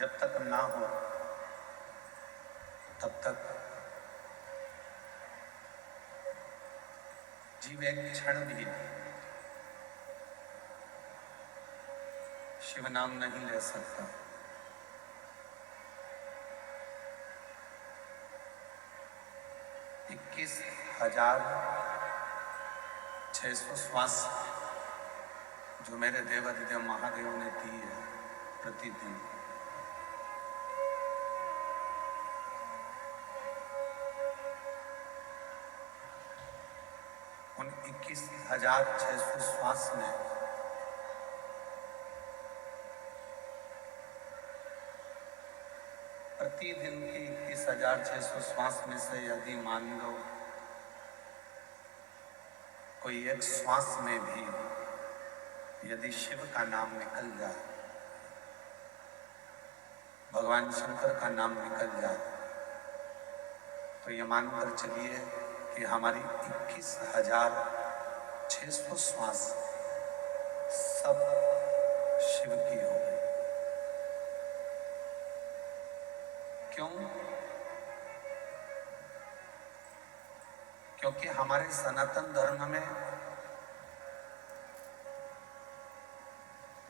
जब तक ना हो तब तक जीव एक क्षण भी शिव नाम नहीं ले सकता। 21,600 श्वास जो मेरे देवाधिदेव महादेव ने दी है प्रतिदिन, उन 21,600 श्वास में प्रतिदिन की 21,600 श्वास में से यदि मान लो कोई एक श्वास में भी यदि शिव का नाम निकल जाए, भगवान शंकर का नाम निकल जाए, तो ये मानकर चलिए कि हमारी 21,600 श्वास सब शिव की हो गई। क्यों? क्योंकि हमारे सनातन धर्म में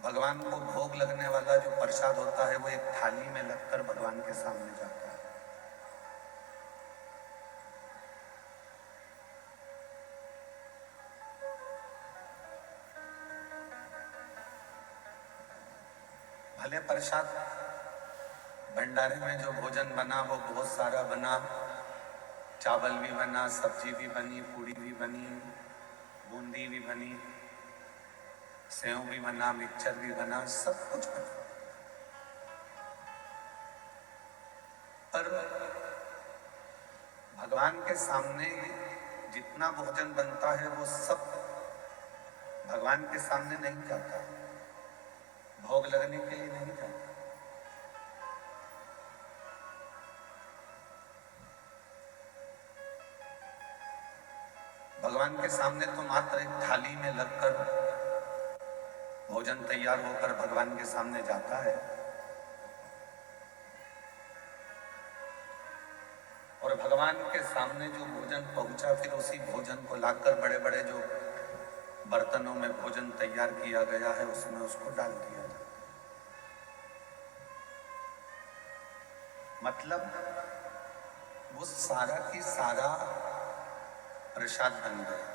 भगवान को भोग लगने वाला जो प्रसाद होता है वो एक थाली में लगकर भगवान के सामने जाता है। भले प्रसाद भंडारे में जो भोजन बना वो बहुत सारा बना, चावल भी बना, सब्जी भी बनी, पूड़ी भी बनी, बूंदी भी बनी, सेव भी बना, मिक्सचर भी बना, सब कुछ बना, पर भगवान के सामने जितना भोजन बनता है वो सब भगवान के सामने नहीं जाता, भोग लगने के लिए नहीं जाता। भगवान के सामने तो मात्र एक थाली में लगकर भोजन तैयार होकर भगवान के सामने जाता है, और भगवान के सामने जो भोजन पहुंचा फिर उसी भोजन को लाकर बड़े बड़े जो बर्तनों में भोजन तैयार किया गया है उसमें उसको डाल दिया जाता। मतलब वो सारा की सारा प्रसाद बन गया।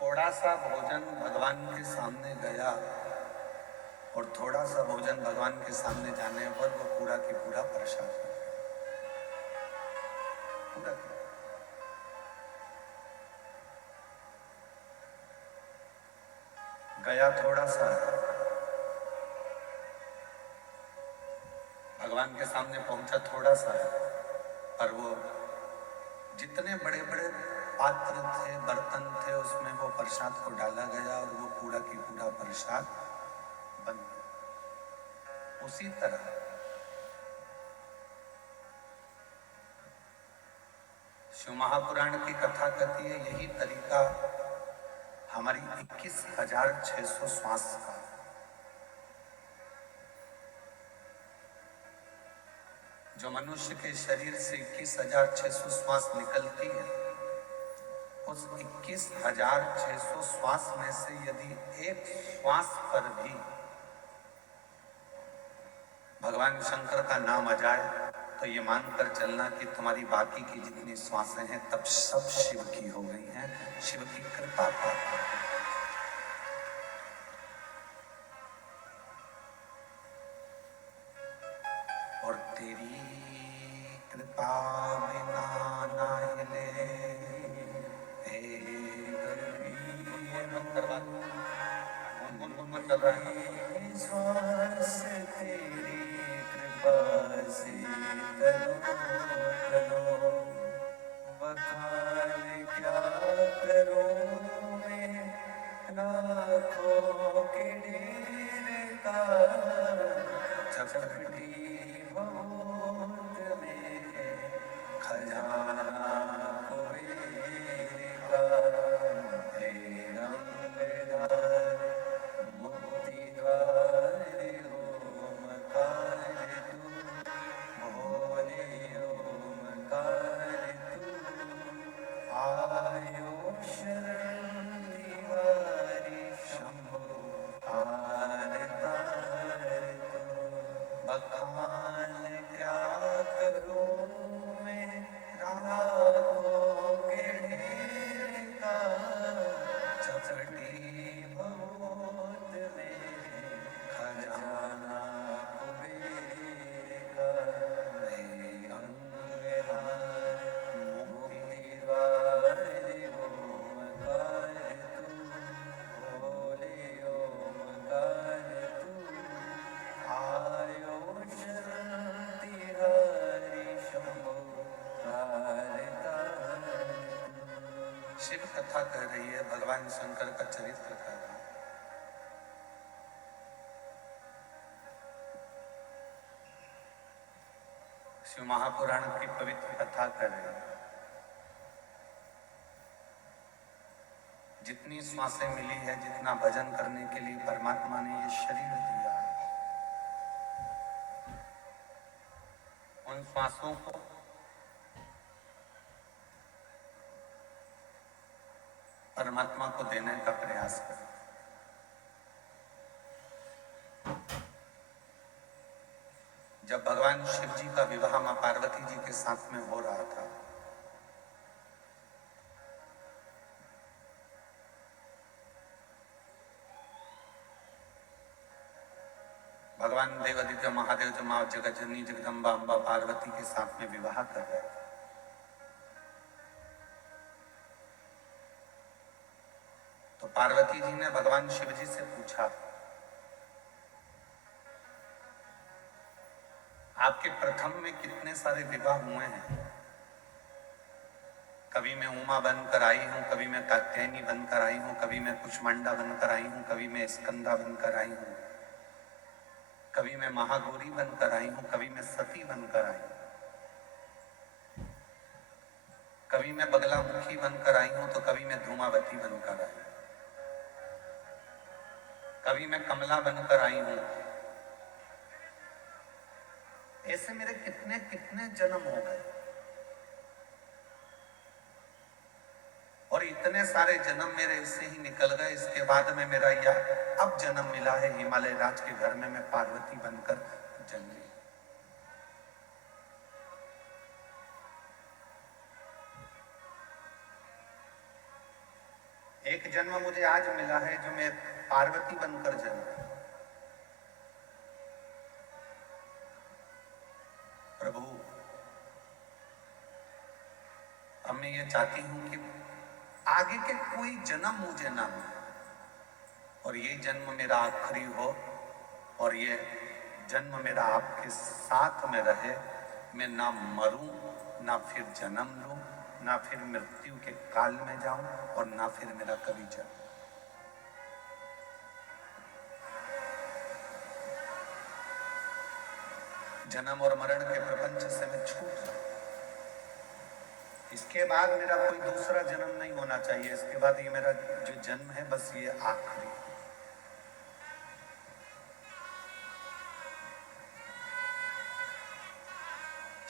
थोड़ा सा भोजन भगवान के सामने गया और थोड़ा सा भोजन भगवान के सामने जाने पर वो पूरा की पूरा प्रसाद पूरा गया। थोड़ा सा भगवान के सामने पहुंचा, थोड़ा सा है, पर वो जितने बड़े बड़े पात्र थे, बर्तन थे, उसमें वो प्रसाद को डाला गया और वो पूरा की पूरा प्रसाद बन गया। उसी तरह शिव महापुराण की कथा कहती है यही तरीका हमारी 21,600 श्वास का। जो मनुष्य के शरीर से 21,600 श्वास निकलती है, उस 21,600 श्वास में से यदि एक श्वास पर भी भगवान शंकर का नाम आ जाए तो ये मानकर चलना कि तुम्हारी बाकी की जितनी श्वासें हैं तब सब शिव की हो गई हैं, शिव की कृपा प्राप्त। और तेरी कृपा बिना ना हिले श्वास तेरी कृपा से तनो बखान क्या करूं मैं लाखों के ढेर का, चपटी बहुत में खजाना होएगा, हे रंगदार मुक्ति द्वार हो घटी भूत में खजाना कुबेर का हे अंगहार मुक्ति द्वार ओमकार तू भोले ओमकार तू आयो शांति हरि शंभो तारता। शिव कथा कह रही है, भगवान शंकर का चरित्र कह रहा है। शिव महापुराण की पवित्र कथा कर रहे हैं। जितनी श्वासें मिली है, जितना भजन करने के लिए परमात्मा ने ये शरीर दिया है, उन श्वासों को परमात्मा को देने का प्रयास करें। जब भगवान शिव जी का विवाह मां पार्वती जी के साथ में हो रहा था, भगवान देवादित्य महादेव जो मां जगज्जननी जगदम्बा अम्बा पार्वती के साथ में विवाह कर रहे थे, तो पार्वती जी ने भगवान शिव जी से पूछा, आपके प्रथम में कितने सारे विवाह हुए हैं? कभी मैं उमा बनकर आई हूं, कभी मैं कात्यायनी बनकर आई हूं, कभी मैं कुष्मांडा बनकर आई हूं, कभी मैं स्कंदा बनकर आई हूं, कभी मैं महागौरी बनकर आई हूं, कभी मैं सती बनकर आई हूं, कभी मैं बगलामुखी बनकर आई हूं, तो कभी मैं धूमावती बनकर आई हूं, कभी मैं कमला बनकर आई हूं। ऐसे मेरे कितने कितने जन्म हो गए, और इतने सारे जन्म मेरे ऐसे ही निकल गए। इसके बाद में मेरा यह अब जन्म मिला है, हिमालय राज के घर में मैं पार्वती बनकर जन्मी। एक जन्म मुझे आज मिला है जो मैं पार्वती बनकर जन्मा। प्रभु, अब मैं ये चाहती हूं कि आगे के कोई जन्म मुझे ना मिले, और ये जन्म मेरा आखिरी हो, और ये जन्म मेरा आपके साथ में रहे। मैं ना मरूं, ना फिर जन्म लूं, ना फिर मृत्यु के काल में जाऊं, और ना फिर मेरा कभी जन्म। जन्म और मरण के प्रपंच से मैं छूट जाऊं। इसके बाद मेरा कोई दूसरा जन्म नहीं होना चाहिए। इसके बाद ये मेरा जो जन्म है, बस ये आखिरी।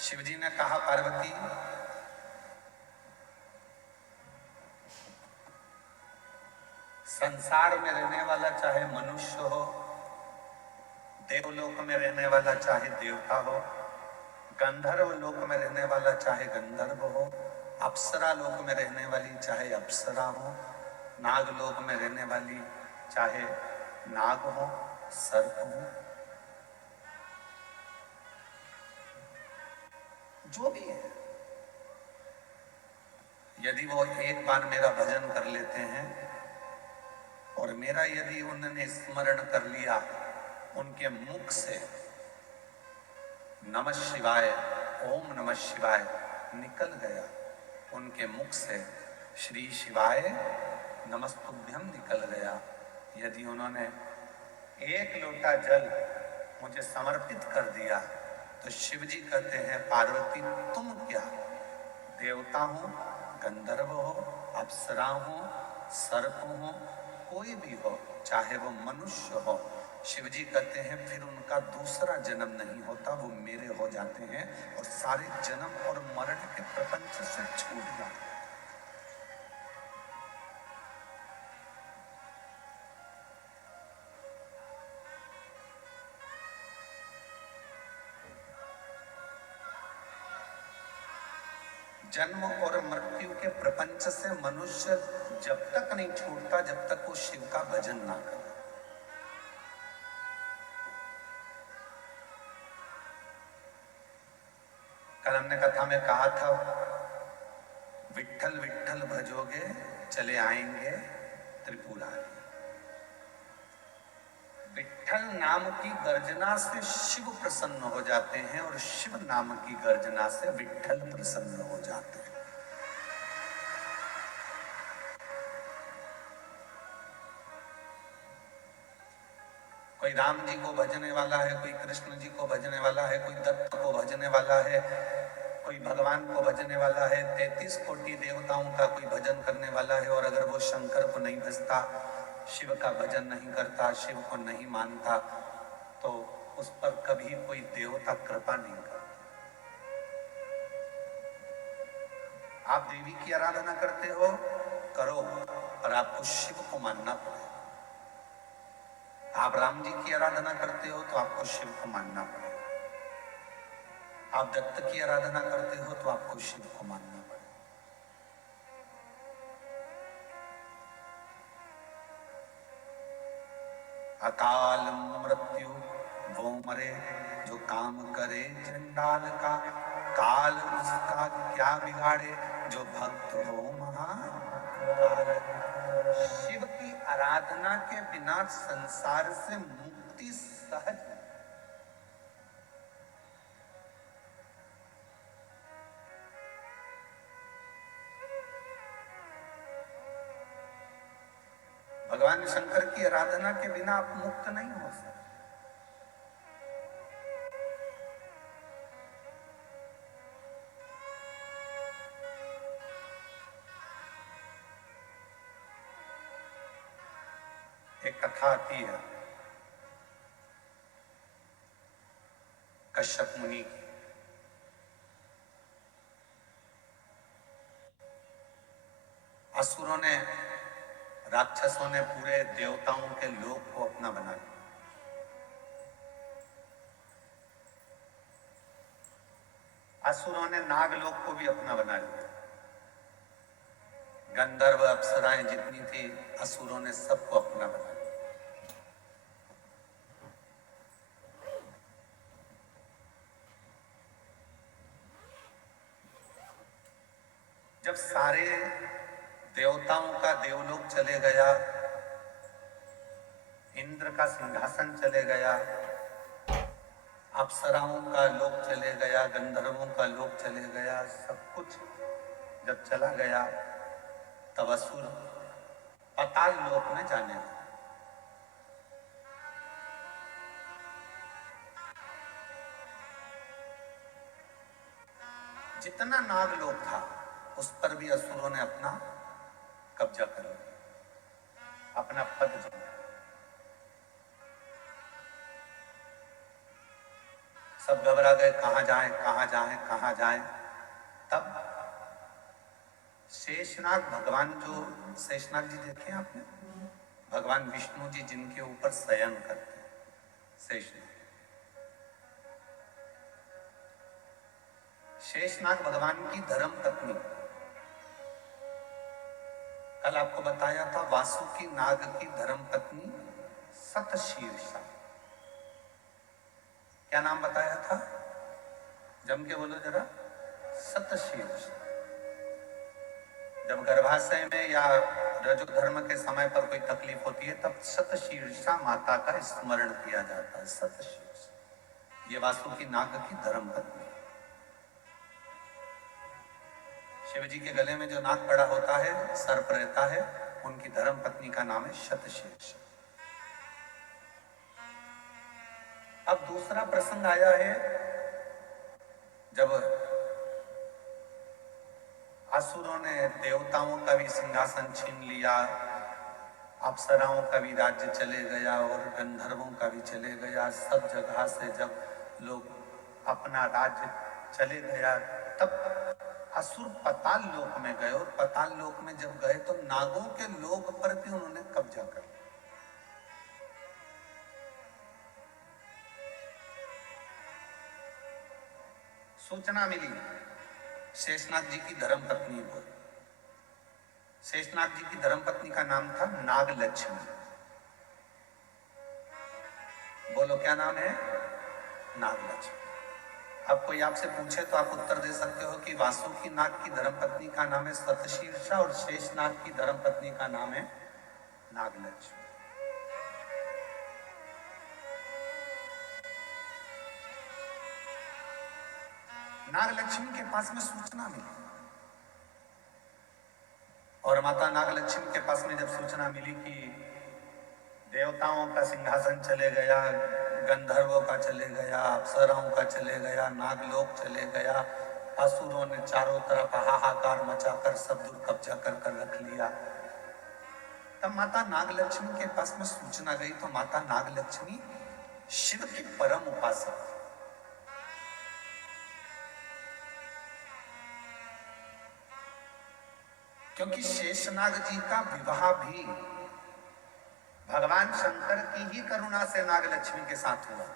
शिवजी ने कहा, पार्वती, संसार में रहने वाला चाहे मनुष्य हो, देवलोक में रहने वाला चाहे देवता हो, गंधर्व लोक में रहने वाला चाहे गंधर्व हो, अप्सरा लोक में रहने वाली चाहे अप्सरा हो, नाग लोक में रहने वाली चाहे नाग हो, सर्प हो, जो भी है, यदि वो एक बार मेरा भजन कर लेते हैं, और मेरा यदि उन्होंने स्मरण कर लिया, उनके मुख से नमः शिवाय, ओम नमः शिवाय निकल गया, उनके मुख से श्री शिवाय नमस्तुभ्यम निकल गया, यदि उन्होंने एक लोटा जल मुझे समर्पित कर दिया, तो शिव जी कहते हैं, पार्वती तुम क्या, देवता हो, गंधर्व हो, अप्सरा हो, सर्प हो, कोई भी हो, चाहे वो मनुष्य हो, शिव जी कहते हैं फिर उनका दूसरा जन्म नहीं होता, वो मेरे हो जाते हैं, और सारे जन्म और मरण के प्रपंच से छूट जाते हैं। जन्म और मृत्यु के प्रपंच से मनुष्य जब तक नहीं छूटता जब तक वो शिव का भजन ना करे। कल हमने कथा में कहा था, विट्ठल विट्ठल भजोगे चले आएंगे त्रिपुरारी। विट्ठल नाम की गर्जना से शिव प्रसन्न हो जाते हैं और शिव नाम की गर्जना से विट्ठल प्रसन्न हो जाते हैं। कोई राम जी को भजने वाला है, कोई कृष्ण जी को भजने वाला है, कोई दत्त को भजने वाला है, कोई भगवान को भजने वाला है, 33 कोटि देवताओं का कोई भजन करने वाला है। और अगर वो शंकर को नहीं भजता, शिव का भजन नहीं करता, शिव को नहीं मानता, तो उस पर कभी कोई देवता कृपा नहीं करता। आप देवी की आराधना करते हो, करो, पर आपको शिव को मानना पड़ेगा। आप राम जी की आराधना करते हो तो आपको शिव को मानना पड़ेगा। आप दत्त की आराधना करते हो तो आपको शिव को मानना पड़ेगा। अकाल मृत्यु वो मरे जो काम करे चंडाल का, काल उसका क्या बिगाड़े जो भक्त हो महाकाल। शिव की आराधना के बिना संसार से मुक्ति सहज है। भगवान शंकर की आराधना के बिना आप मुक्त नहीं हो सकते। एक कथा आती है कश्यप मुनि की। असुरों ने, राक्षसों ने पूरे देवताओं के लोक को अपना बना लिया। असुरों ने नागलोक को भी अपना बना लिया। गंधर्व अप्सराएं जितनी थी, असुरों ने सबको अपना बना लिया। जब सारे देवताओं का देवलोक चले गया, इंद्र का सिंहासन चले गया, अप्सराओं का लोक चले गया, गंधर्वों का लोक चले गया, सब कुछ जब चला गया, तब असुर पाताल लोक में जाने लगे। जितना नागलोक था उस पर भी असुरों ने अपना कब्जा कर लिया, अपना पद जमा। सब घबरा गए, कहां जाएं कहां जाएं कहां जाएं। तब शेषनाग भगवान, जो शेषनाग जी देखे आपने, भगवान विष्णु जी जिनके ऊपर शयन करते हैं, शेषनाग। शेषनाग भगवान की धर्म पत्नी। कल आपको बताया था वासुकी नाग की धर्म पत्नी सतशीर्षा। क्या नाम बताया था? जम के बोलो जरा। सतशीर्षा। जब गर्भाशय में या रजो धर्म के समय पर कोई तकलीफ होती है, तब सतशीर्षा माता का स्मरण किया जाता है। सतशीर्षा ये वासुकी नाग की धर्म पत्नी। शिव जी के गले में जो नाग पड़ा होता है, सर्प रहता है, उनकी धर्म पत्नी का नाम है शतशीर्षा। अब दूसरा प्रसंग आया है जब असुरों ने देवताओं का भी सिंहासन छीन लिया, अप्सराओं का भी राज्य चले गया और गंधर्वों का भी चले गया। सब जगह से जब लोग अपना राज्य चले गया, तब असुर पाताल लोक में गए। और पाताल लोक में जब गए तो नागों के लोक पर भी उन्होंने कब्जा कर लिया। सूचना मिली शेषनाग जी की धर्म पत्नी को। शेषनाग जी की धर्मपत्नी का नाम था नागलक्ष्मी। बोलो क्या नाम है? नागलक्ष्मी। अब कोई आपसे पूछे तो आप उत्तर दे सकते हो कि वासुकी नाग की धर्मपत्नी का नाम है सतशीर्षा और शेषनाग की धर्मपत्नी का नाम है नागलक्ष्मी। नागलक्ष्मी के पास में सूचना मिली और माता नागलक्ष्मी के पास में जब सूचना मिली कि देवताओं का सिंहासन चले गया, गंधर्वों का चले गया, अप्सराओं का चले गया, नागलोक चले गया, असुरों ने चारों तरफ हाहाकार मचाकर सब दूर कब्जा कर कर रख लिया, तब माता नागलक्ष्मी के पास में सूचना गई। तो माता नागलक्ष्मी शिव की परम उपासक, क्योंकि शेषनाग जी का विवाह भी भगवान शंकर की ही करुणा से नागलक्ष्मी के साथ हुआ।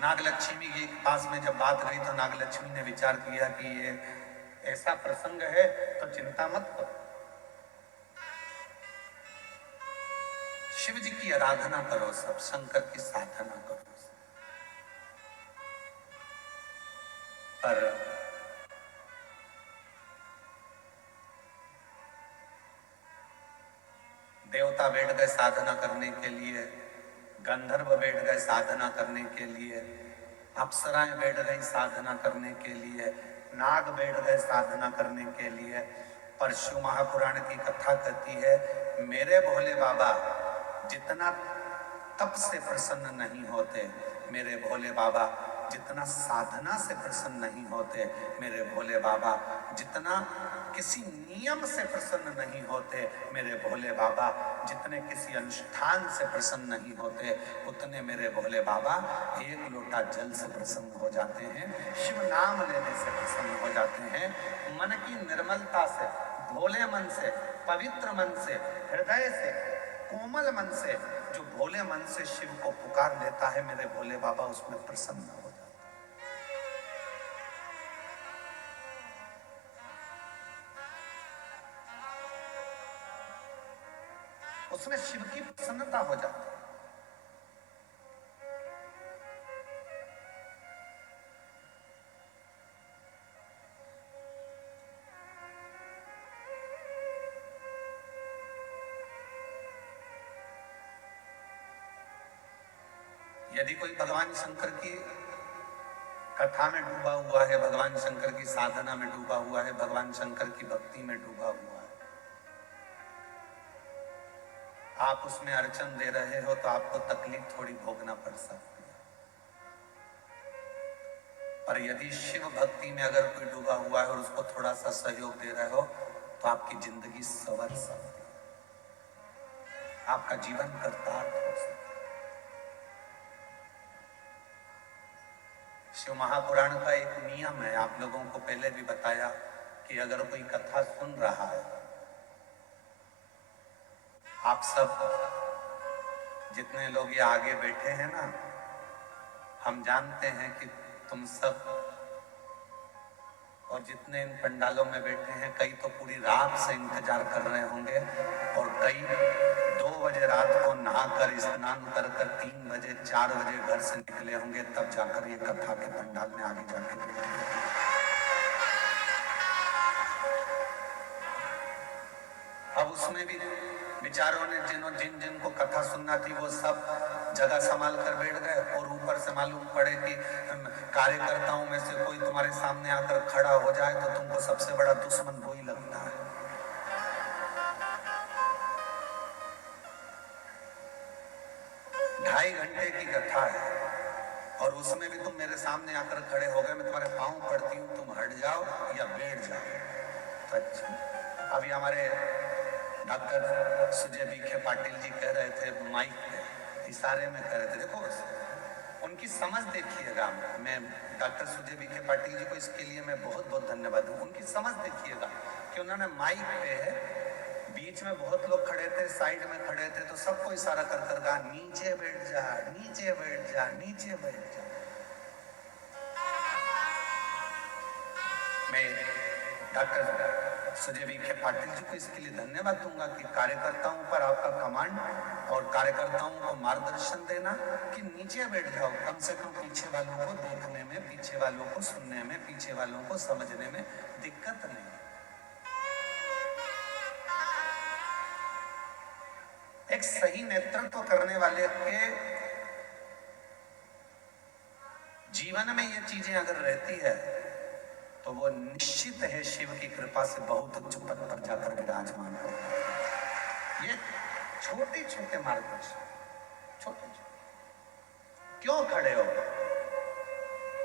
नागलक्ष्मी के पास में जब बात रही तो नागलक्ष्मी ने विचार किया कि ये ऐसा प्रसंग है तो चिंता मत करो, शिव जी की आराधना करो, सब शंकर की साधना करो। पर देवता बैठ गए साधना करने के लिए, गंधर्व बैठ गए साधना करने के लिए, अप्सराएं बैठ गई साधना करने के लिए, नाग बैठ गए साधना करने के लिए। परशु महापुराण की कथा कहती है, मेरे भोले बाबा जितना तप से प्रसन्न नहीं होते, मेरे भोले बाबा जितना साधना से प्रसन्न नहीं होते, मेरे भोले बाबा जितना किसी नियम से प्रसन्न नहीं होते, मेरे भोले बाबा जितने किसी अनुष्ठान से प्रसन्न नहीं होते, उतने मेरे भोले बाबा एक लोटा जल से प्रसन्न हो जाते हैं, शिव नाम लेने से प्रसन्न हो जाते हैं। मन की निर्मलता से, भोले मन से, पवित्र मन से, हृदय से, कोमल मन से, जो भोले मन से शिव को पुकार लेता है, मेरे भोले बाबा उसमें प्रसन्न हो जाते हैं। उसमें शिव की प्रसन्नता हो जाती है। यदि कोई भगवान शंकर की कथा में डूबा हुआ है, भगवान शंकर की साधना में डूबा हुआ है, भगवान शंकर की भक्ति में डूबा हुआ है, आप उसमें अर्चन दे रहे हो तो आपको तकलीफ थोड़ी भोगना पड़ सकती है। पर यदि शिव भक्ति में अगर कोई डूबा हुआ है और उसको थोड़ा सा सहयोग दे रहे हो तो आपकी जिंदगी संवर सकती है, आपका जीवन कृतार्थ हो सकता है। शिव महापुराण का एक नियम है, आप लोगों को पहले भी बताया कि अगर कोई कथा सुन रहा है, आप सब जितने लोग ये आगे बैठे हैं ना, हम जानते हैं कि तुम सब और जितने इन पंडालों में बैठे हैं, कई तो पूरी रात से इंतजार कर रहे होंगे और कई 2 बजे रात को नहाकर स्नान कर कर 3 बजे 4 बजे घर से निकले होंगे, तब जाकर ये कथा के पंडाल में आगे जाके बैठे। अब उसमें भी विचारों ने जिनको कथा सुनना थी वो सब जगह संभाल कर बैठ गए और ऊपर से मालूम पड़े कि कार्यकर्ताओं में से कोई तुम्हारे सामने आकर खड़ा हो जाए तो तुमको सबसे बड़ा दुश्मन वो ही लगता है। 2.5 घंटे की कथा है और उसमें भी तुम मेरे सामने आकर खड़े हो गए, मैं तुम्हारे पाँव पड़ती हूँ, तुम हट जाओ या बैठ जाओ। अच्छा, अभी हमारे डॉक्टर सुजय विखे पाटिल जी कह रहे थे, माइक पे इशारे में कह रहे थे, देखो उनकी समझ देखिएगा। मैं डॉक्टर सुजय विखे पाटिल जी को इसके लिए मैं बहुत बहुत धन्यवाद दूं। उनकी समझ देखिएगा कि उन्होंने माइक पे बीच में बहुत लोग खड़े थे, साइड में खड़े थे, तो सबको इशारा कर कर कहा नीचे बैठ जा, नीचे बैठ जा, नीचे बैठ जा। मैं डॉक्टर सुजय विखे पाटिल जी को इसके लिए धन्यवाद दूंगा कि कार्यकर्ताओं पर आपका कमांड और कार्यकर्ताओं को मार्गदर्शन देना कि नीचे बैठ जाओ, कम से कम पीछे वालों को देखने में, पीछे वालों को सुनने में, पीछे वालों को समझने में दिक्कत नहीं। एक सही नेतृत्व करने वाले के जीवन में ये चीजें अगर रहती है तो वो निश्चित है शिव की कृपा से बहुत उच्च पद पर जाकर विराजमान हो। ये छोटे छोटे मार्गदर्शन, छोटे छोटे। क्यों खड़े हो?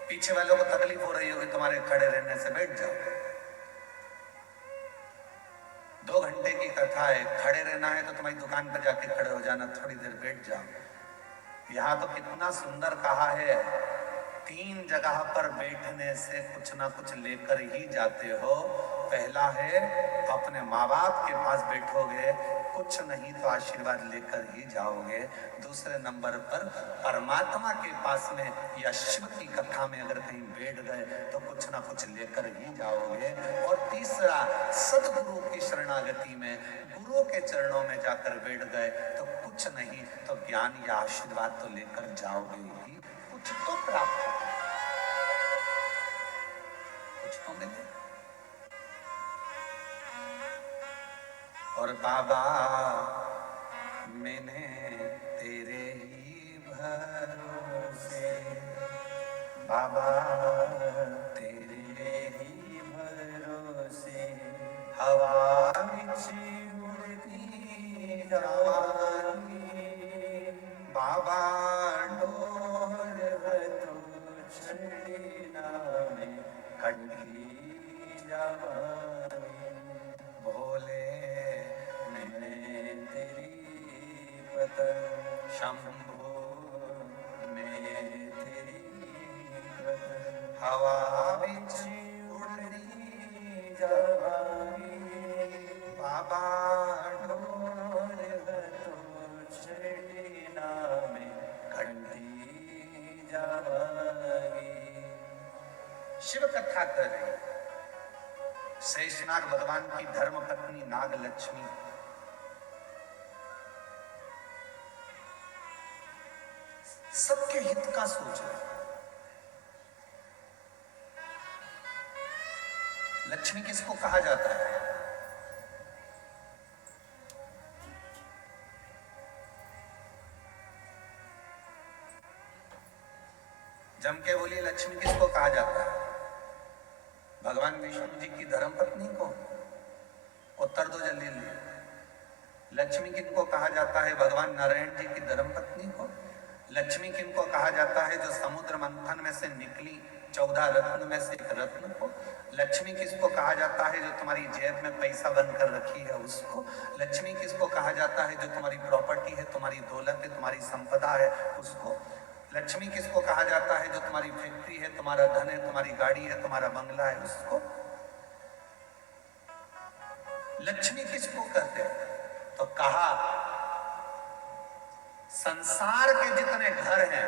पीछे वालों को तकलीफ हो रही होगी तुम्हारे खड़े रहने से, बैठ जाओ। 2 घंटे की कथा है, खड़े रहना है तो तुम्हारी दुकान पर जाके खड़े हो जाना, थोड़ी देर बैठ जाओ। यहाँ तो कितना सुंदर कहा है, 3 जगह पर बैठने से कुछ ना कुछ लेकर ही जाते हो। पहला है अपने माँ बाप के पास बैठोगे, कुछ नहीं तो आशीर्वाद लेकर ही जाओगे। दूसरे नंबर पर परमात्मा के पास में या शिव की कथा में अगर कहीं बैठ गए तो कुछ ना कुछ लेकर ही जाओगे। और तीसरा, सदगुरु की शरणागति में गुरु के चरणों में जाकर बैठ गए तो कुछ नहीं तो ज्ञान या आशीर्वाद तो लेकर जाओगे ही, कुछ तो प्राप्त हो, कुछ तो मिले। और बाबा मैंने तेरे ही भरोसे, बाबा तेरे ही भरोसे हवा विच उड़ती जावांगी, बाबा डोर तो छड़ना में कंठी जावांगी। भोले मैंने तेरी पतंग, शंभो मैं तेरी पतंग, हवा विच उड़ती जावांगी, बाबा डोर तो छड़ना में कंठी जावांगी। शिव कथा कर रही शेषनाग भगवान की धर्म पत्नी नाग लक्ष्मी सबके हित का सोच रहे। लक्ष्मी किसको कहा जाता है? जम के बोलिए, लक्ष्मी किसको कहा जाता है? भगवान विष्णु जी की धर्मपत्नी को? उत्तर दो जल्दी। लक्ष्मी किनको कहा जाता है? भगवान नारायण जी की धर्मपत्नी को। लक्ष्मी किनको कहा जाता है? जो समुद्र मंथन में से निकली 14 रत्न में से एक रत्न को। लक्ष्मी किसको कहा जाता है? जो तुम्हारी जेब में पैसा बनकर रखी है उसको। लक्ष्मी किसको कहा जाता है? जो तुम्हारी प्रॉपर्टी है, तुम्हारी दौलत है, तुम्हारी संपदा है उसको। लक्ष्मी किसको कहा जाता है? जो तुम्हारी फैक्ट्री है, तुम्हारा धन है, तुम्हारी गाड़ी है, तुम्हारा बंगला है उसको। लक्ष्मी किसको कहते हैं? तो कहा संसार के जितने घर हैं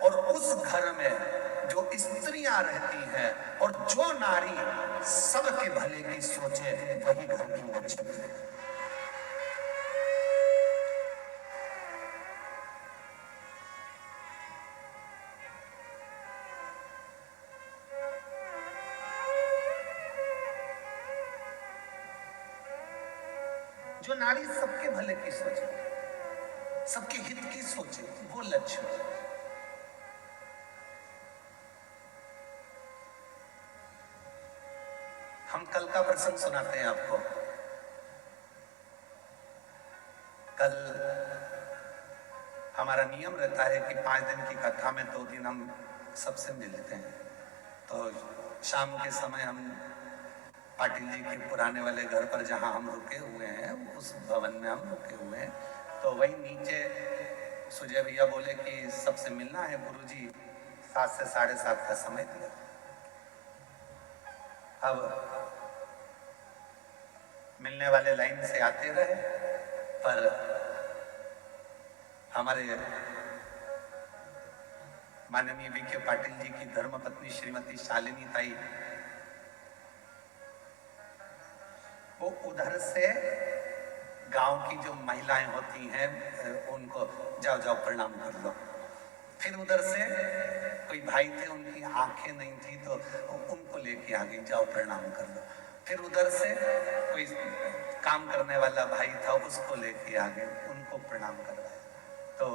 और उस घर में जो स्त्रियां रहती हैं और जो नारी सबके भले की सोचे, वही घर की लक्ष्मी है। जो नारी सबके भले की सोचे, सबके हित की सोचे, वो लक्ष्मी। हम कल का प्रसंग सुनाते हैं आपको। कल हमारा नियम रहता है कि 5 दिन की कथा में 2 दिन हम सबसे मिलते हैं। तो शाम के समय हम पाटिल जी के पुराने वाले घर पर जहां हम रुके हुए हैं, उस भवन में हम रुके हुए हैं। तो वही नीचे सुजय भैया बोले कि सबसे मिलना है, गुरुजी 7 से 7:30 का समय दिया। अब मिलने वाले लाइन से आते रहे, पर हमारे माननीय विखे पाटिल जी की धर्मपत्नी श्रीमती शालिनी ताई, वो उधर से गांव की जो महिलाएं होती हैं उनको जाओ जाओ प्रणाम कर लो। फिर उधर से कोई भाई थे, उनकी आंखें नहीं थी तो उनको लेके आ गई, जाओ प्रणाम कर लो। फिर उधर से कोई काम करने वाला भाई था, उसको लेके आ गए, उनको प्रणाम करवाया। तो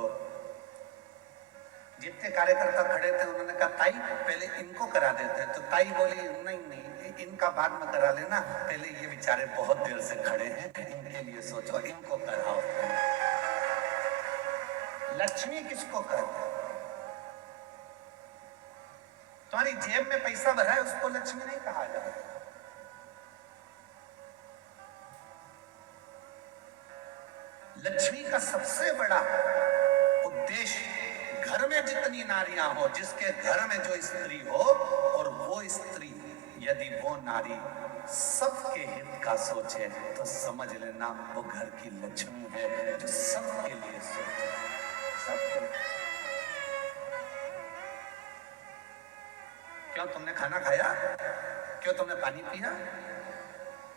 जितने कार्यकर्ता खड़े थे उन्होंने कहा ताई पहले इनको करा देते हैं। तो ताई बोली नहीं नहीं, इनका बाद में करा लेना, पहले ये बेचारे बहुत देर से खड़े हैं, इनके लिए सोचो, इनको कराओ। लक्ष्मी किसको कहते हैं? तुम्हारी जेब में पैसा भरा है उसको लक्ष्मी नहीं कहा जाता। लक्ष्मी का सबसे बड़ा उद्देश्य घर में जितनी नारियां हो, जिसके घर में जो स्त्री हो, और वो स्त्री यदि वो नारी सबके हित का सोचे तो समझ लेना वो घर की लक्ष्मी है, जो सबके लिए सोचे। सबके लिए। क्यों तुमने खाना खाया? क्यों तुमने पानी पिया?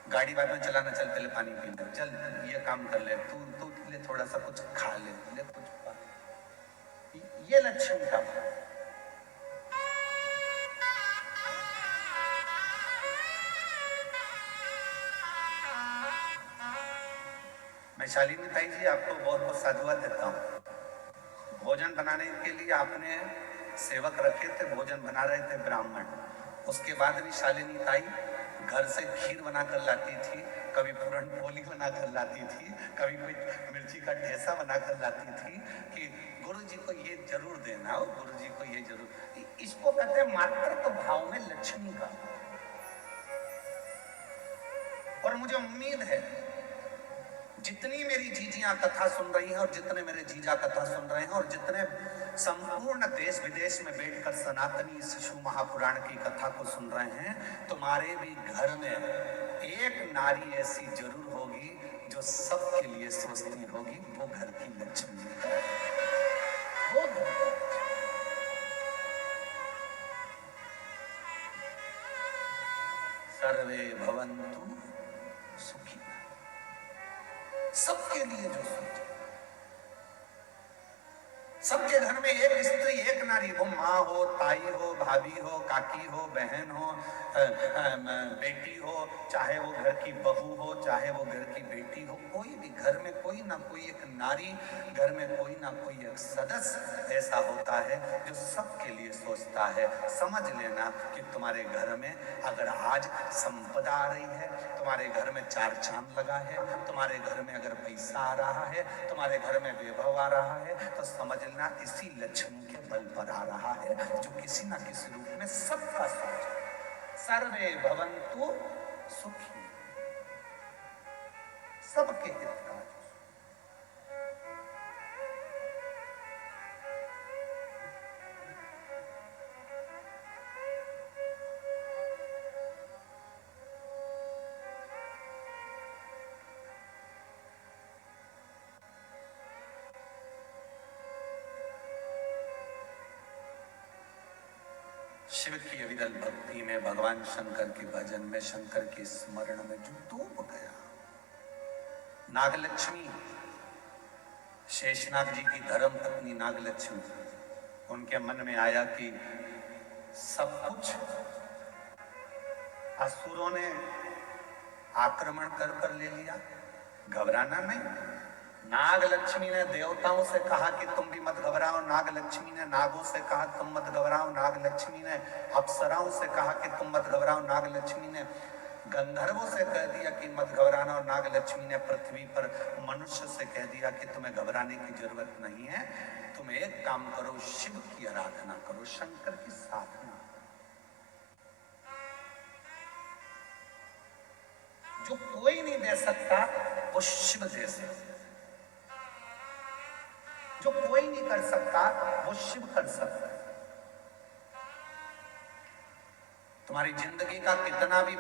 गाड़ी बाद में चलाना, चल पहले पानी पी ले, चल ये काम कर ले, तू तू ले थोड़ा सा कुछ खा ले, ले कुछ पा। ये लक्ष्मी का भाव। मैं शालिनी ताई जी आपको बहुत बहुत साधुवाद देता हूँ। भोजन बनाने के लिए आपने सेवक रखे थे, भोजन बना रहे थे ब्राह्मण, उसके बाद भी शालिनी ताई घर से खीर बनाकर लाती थी, कभी पूरन पोली बनाकर लाती थी, कभी कोई मिर्ची का ठेसा बनाकर लाती थी कि गुरु जी को ये जरूर देना हो, गुरु जी को ये जरूर। इसको कहते हैं मातृत्व भाव में लक्ष्मी का। और मुझे उम्मीद है जितनी मेरी जीजियां कथा सुन रही हैं और जितने मेरे जीजा कथा सुन रहे हैं और जितने संपूर्ण देश विदेश में बैठकर सनातनी शिशु महापुराण की कथा को सुन रहे हैं, तुम्हारे भी घर में एक नारी ऐसी जरूर होगी जो सबके लिए सोचती होगी, वो घर की लक्ष्मी है। वो सर्वे भवन्तु सुखी, सबके लिए जो सोचे। सबके घर में एक स्त्री एक नारी, वो माँ हो, ताई हो, भाभी हो, काकी हो, बहन हो, बेटी हो, चाहे वो घर की बहू हो, चाहे वो घर की बेटी हो, कोई भी घर में कोई ना कोई एक नारी, घर में कोई ना कोई एक सदस्य ऐसा होता है जो सबके लिए सोचता है। समझ लेना कि तुम्हारे घर में अगर आज संपदा आ रही है, तुम्हारे घर में चार चांद लगा है, तुम्हारे घर में अगर पैसा आ रहा है, तुम्हारे घर में वैभव आ रहा है, तो समझना इसी लक्ष्मी के बल पर आ रहा है, जो किसी ना किसी रूप में सबका सोच। सर्वे भवन्तु सुखी, सबके हित का। शिव की अविरल भक्ति में, भगवान शंकर के भजन में, शंकर के स्मरण में जो डूब गया, नागलक्ष्मी, शेषनाग जी की धर्म पत्नी नागलक्ष्मी, उनके मन में आया कि सब कुछ असुरों ने आक्रमण कर कर ले लिया, घबराना नहीं। नागलक्ष्मी ने देवताओं से कहा कि तुम भी मत घबराओ, नागलक्ष्मी ने नागों से कहा तुम मत घबराओ, नागलक्ष्मी ने अप्सराओं से कहा कि तुम मत घबराओ, नागलक्ष्मी ने गंधर्वों से कह दिया कि मत घबराना, और नागलक्ष्मी ने पृथ्वी पर मनुष्य से कह दिया कि तुम्हें घबराने की जरूरत नहीं है, तुम एक काम करो, शिव की आराधना करो, शंकर की साधना। जो कोई नहीं दे सकता वो शिव दे सकता, जो कोई नहीं कर सकता वो शिव कर सकता है। तुम्हारी जिंदगी का कितना भी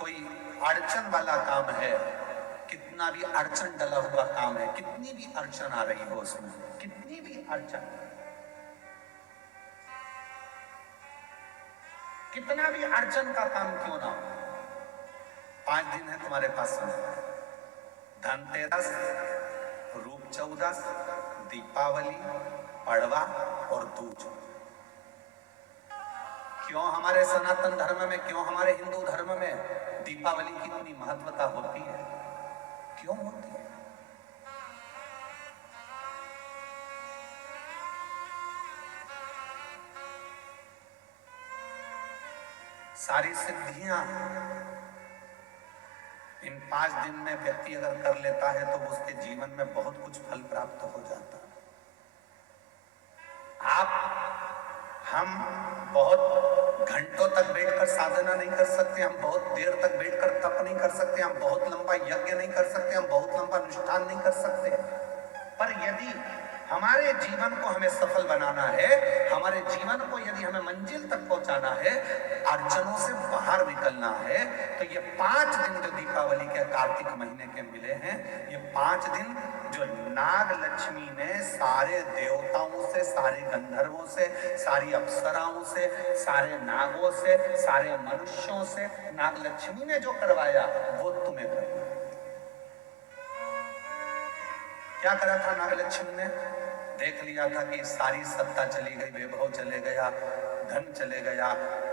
कोई अड़चन वाला काम है, कितना भी अड़चन डला हुआ काम है, कितनी भी अड़चन आ रही हो उसमें, कितनी भी अड़चन, कितना भी अड़चन का काम क्यों ना हो, 5 दिन है तुम्हारे पास समय। धनतेरस, रूप चौदस, दीपावली, पड़वा और दूज। क्यों हमारे सनातन धर्म में, क्यों हमारे हिंदू धर्म में दीपावली की इतनी महत्वता होती है, क्यों होती है? सारी सिद्धियां इन 5 दिन में व्यक्ति अगर कर लेता है तो उसके जीवन में बहुत कुछ फल प्राप्त हो जाता है। हम बहुत घंटों तक बैठकर साधना नहीं कर सकते, हम बहुत देर तक बैठकर तप नहीं कर सकते, हम बहुत लंबा यज्ञ नहीं कर सकते, हम बहुत लंबा अनुष्ठान नहीं कर सकते, पर यदि हमारे जीवन को हमें सफल बनाना है, हमारे जीवन को यदि हमें मंजिल तक पहुंचाना है, अड़चनों से बाहर निकलना है, तो ये 5 दिन जो दीपावली के कार्तिक महीने के मिले हैं, ये 5 दिन जो नाग लक्ष्मी ने सारे देवताओं से, सारे गंधर्वों से, सारी अप्सराओं से, सारे नागों से, सारे मनुष्यों से नाग लक्ष्मी ने जो करवाया वो तुम्हें करवाया। क्या करा था नागलक्ष्मी ने? देख लिया था कि सारी सत्ता चली गई, वैभव चले गया, धन चले गया।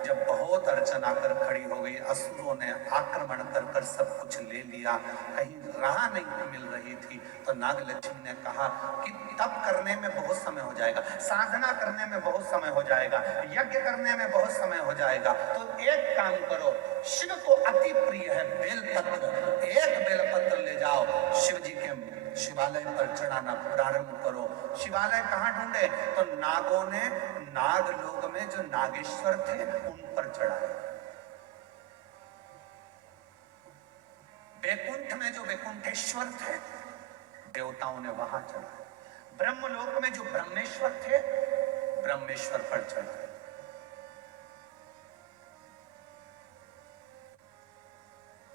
जब बहुत अड़चन आकर खड़ी हो गई, असुरों ने आक्रमण कर कर सब कुछ ले लिया, कहीं राह नहीं मिल रही थी, तो नागलक्ष्मी ने कहा कि तप करने में बहुत समय हो जाएगा, साधना करने में बहुत समय हो जाएगा, यज्ञ करने में बहुत समय हो जाएगा, तो एक काम करो, शिव को अति प्रिय है बेलपत्र, एक बेलपत्र ले जाओ, शिव जी के शिवालय पर चढ़ाना प्रारंभ करो। शिवालय कहां ढूंढे? तो नागों ने नाग लोक में जो नागेश्वर थे उन पर चढ़ाए, बैकुंठ में जो बैकुंठेश्वर थे देवताओं ने वहां चढ़ाए, ब्रह्मलोक में जो ब्रह्मेश्वर थे ब्रह्मेश्वर पर चढ़ाए,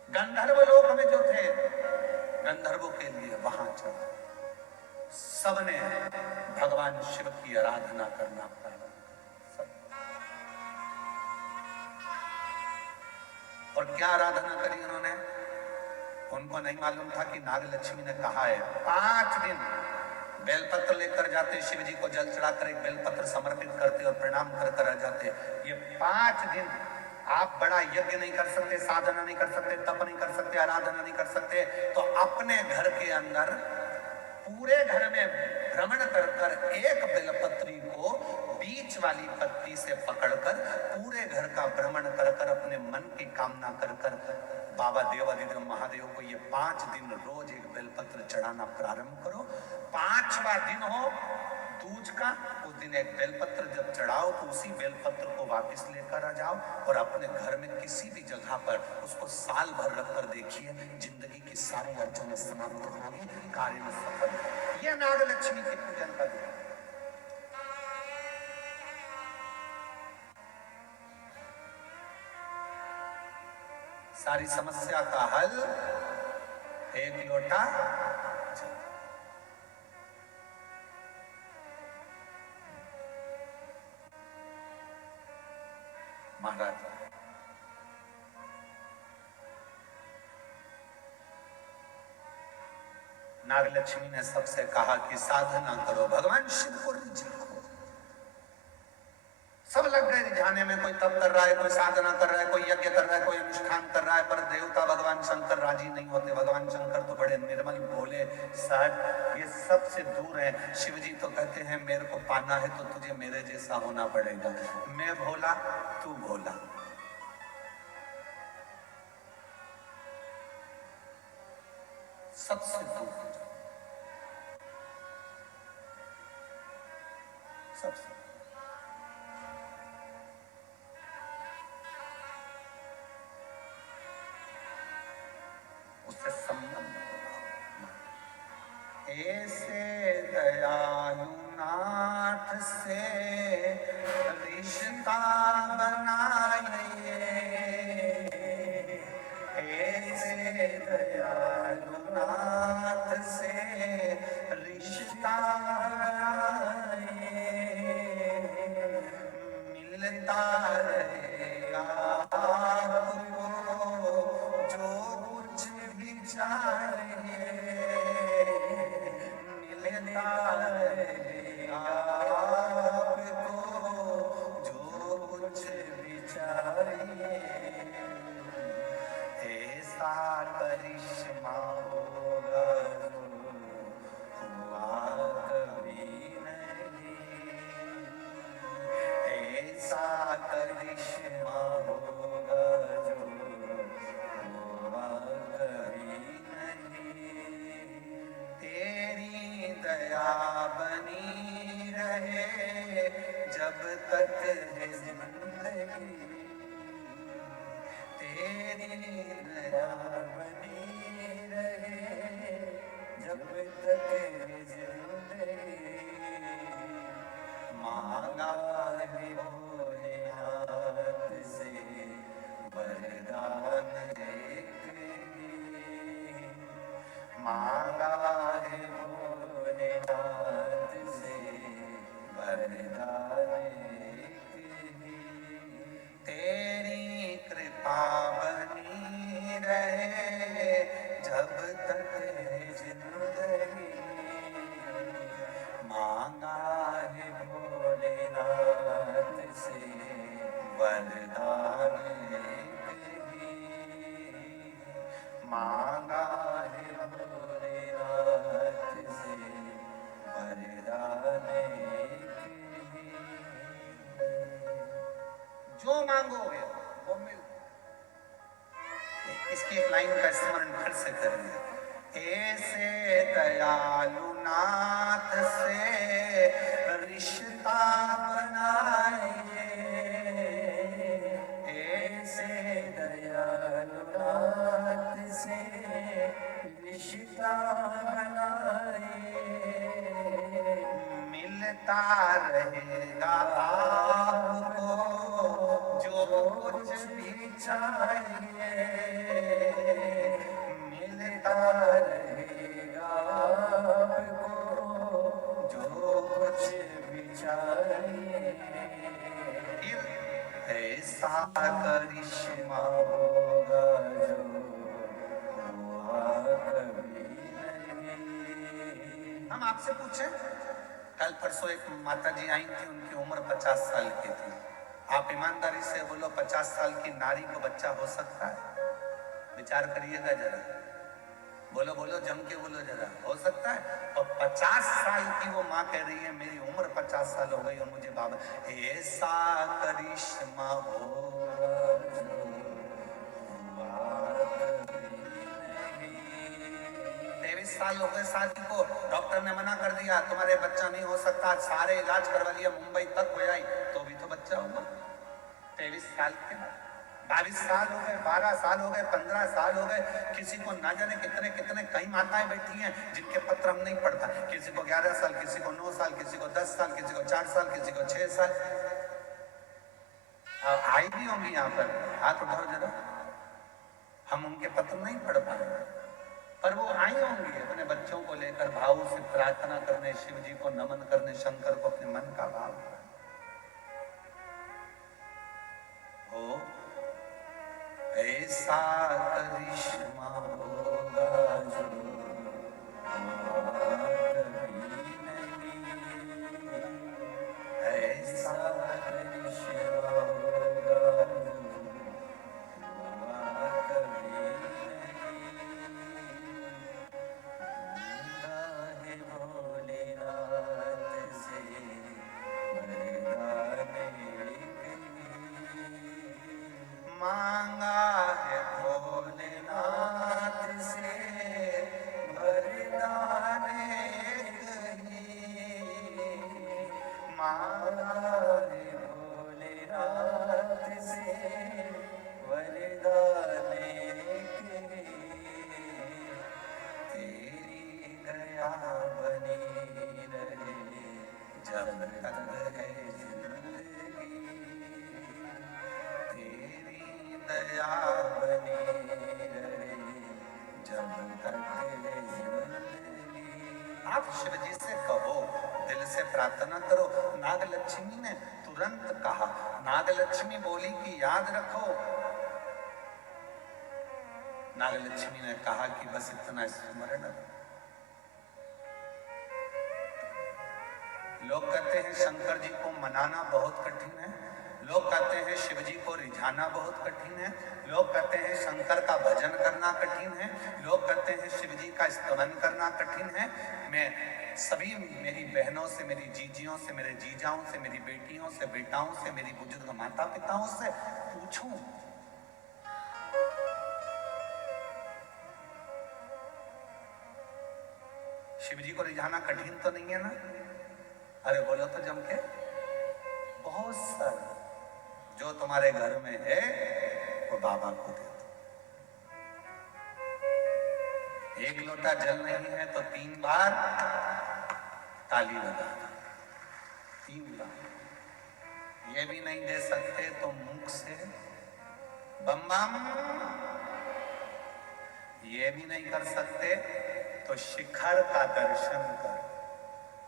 गंधर्व लोक में जो थे गंधर्वों के लिए वहां चढ़ाए। सबने भगवान शिव की आराधना करना प्रारंभ किया। और क्या आराधना करी उन्होंने? उनको नहीं मालूम था कि नागलक्ष्मी ने कहा है 5 दिन बेलपत्र लेकर जाते, शिव जी को जल चढ़ाकर एक बेलपत्र समर्पित करते और प्रणाम कर कर आ जाते। ये 5 दिन आप बड़ा यज्ञ नहीं कर सकते, साधना नहीं कर सकते, तप नहीं कर सकते, आराधना नहीं कर सकते, तो अपने घर के अंदर पूरे घर में भ्रमण कर कर एक बेलपत्री को बीच वाली पत्ती से पकड़कर पूरे घर का भ्रमण कर कर अपने मन की कामना कर कर बाबा देवाधिदेव महादेव को ये 5 दिन रोज एक बेलपत्र चढ़ाना प्रारंभ करो। 5वां दिन हो दूज का, उस दिन एक बेलपत्र जब चढ़ाओ तो उसी बेलपत्र को वापस लेकर आ जाओ और अपने घर में किसी भी जगह पर उसको साल भर रखकर देखिए, जिंदगी की सारी अड़चनें समाप्त होंगी, कार्य में सफल। यह नागलक्ष्मी के पूजन का दिन। सारी समस्या का हल एक लोटा महाराज नागलक्ष्मी ने सबसे कहा कि साधना करो, भगवान शिव को रिझाओ। सब लग गए रिझाने में, कोई तप कर रहा है, कोई साधना कर रहा है, कोई यज्ञ कर रहा है, कोई अनुष्ठान कर रहा है, पर देवता भगवान शंकर राजी नहीं होते। भगवान शंकर तो बड़े निर्मल, भोले, सहज, ये सबसे दूर है। शिव जी तो कहते हैं मेरे को पाना है तो तुझे मेरे जैसा होना पड़ेगा, मैं भोला तू भोला। सबसे दूर सबसे उससे संबंध। ऐसे दयालु नाथ से रिश्ता बनाइए, दयालु नाथ से रिश्ता मिलता रहेगा आपको जो कुछ भी चाहिए, मिलता रहेगा आपको जो कुछ भी चाहिए। ऐसा करिश्मा होगा जो हुआ कभी नहीं, ऐसा करिश्मा होगा जो हुआ कभी नहीं। तेरी दया बनी रहे जब तक है जिंदगी, तेरी दया बनी रहे जब तक है जिंदगी। मांगा है भोलेनाथ से वरदान एक ही, मांगा है भोलेनाथ से वरदान एक ही। तेरी कृपा बनी रहे जब तक है जिंदगी, मांगा है भोलेनाथ से वरदान एक ही, मांगा है भोलेनाथ से वरदान एक ही। जो मांगोगे वो मिल। इसकी एक लाइन का स्मरण फिर से करेंगे। ऐसे दयालु नाथ से रिश्ता बनाइए, ऐसे दयालु नाथ से रिश्ता बनाइए, मिलता रहेगा आपको जो कुछ भी चाहिए, मिलता रहेगा आपको जो कुछ भी चाहिए। ऐसा करिश्मा होगा जो हुआ कभी नहीं। हम आपसे पूछें, कल परसों एक माता जी आई थी, उनकी उम्र 50 साल की थी। आप ईमानदारी से बोलो 50 साल की नारी को बच्चा हो सकता है? विचार करिएगा जरा, बोलो बोलो जम के बोलो जरा, हो सकता है? और 50 साल की वो माँ कह रही है मेरी उम्र 50 साल हो गई और मुझे बाबा। ऐसा करिश्मा होगा जो हुआ कभी नहीं। 23 साल हो गए शादी को, डॉक्टर ने मना कर दिया तुम्हारे बच्चा नहीं हो सकता, सारे इलाज करवा लिया, मुंबई तक हो जाए तो भी तो बच्चा होगा। 23 साल के बाद 22 साल हो गए, 12 साल हो गए, 15 साल हो गए, किसी को ना जाने कितने कितने, कई माताएं बैठी हैं जिनके पत्र हम नहीं पढ़ता, किसी को 11 साल, किसी को 9 साल, किसी को 10 साल, किसी को 4 साल, किसी को 6 साल। आई भी होंगी यहाँ पर, हाथ उठाओ जरा। हम उनके पत्र नहीं पढ़ पाए, पर वो आई होंगी अपने बच्चों को लेकर भाव से प्रार्थना करने, शिव जी को नमन करने, शंकर को अपने मन का भाव हो। ऐसा करिश्मा होगा जो हुआ कभी नहीं, ऐसा करिश्मा होगा जो हुआ कभी नहीं। भोलेनाथ से वरदान एक ही, मांगा है भोलेनाथ से वरदान एक ही, मांगा है भोलेनाथ से वरदान एक ही। तेरी दया बनी रहे जब तक है जिंदगी, तेरी दया बनी रहे शिव जी से कहो, दिल से प्रार्थना करो। नागलक्ष्मी ने तुरंत कहा, नागलक्ष्मी बोली कि याद रखो। नागलक्ष्मी ने कहा कि बस इतना स्मरण रखो। लोग कहते हैं शंकर जी को मनाना बहुत कठिन है, लोग कहते हैं शिव जी को रिझाना बहुत कठिन है, लोग कहते हैं शंकर का भजन करना कठिन है, लोग कहते हैं शिव जी का स्तवन करना कठिन है। मैं सभी मेरी बहनों से, मेरी जीजियों से, मेरे जीजाओं से, मेरी बेटियों से, बेटाओं से, मेरी बुजुर्ग माता पिताओं से पूछूं, शिव जी को रिझाना कठिन तो नहीं है ना? अरे बोलो तो जम के। बहुत सरल, जो तुम्हारे घर में है वो बाबा को दे दो। एक लोटा जल नहीं है तो 3 बार ताली बजा दो, 3 बार। ये भी नहीं दे सकते तो मुख से बम बम। ये भी नहीं कर सकते तो शिखर का दर्शन कर।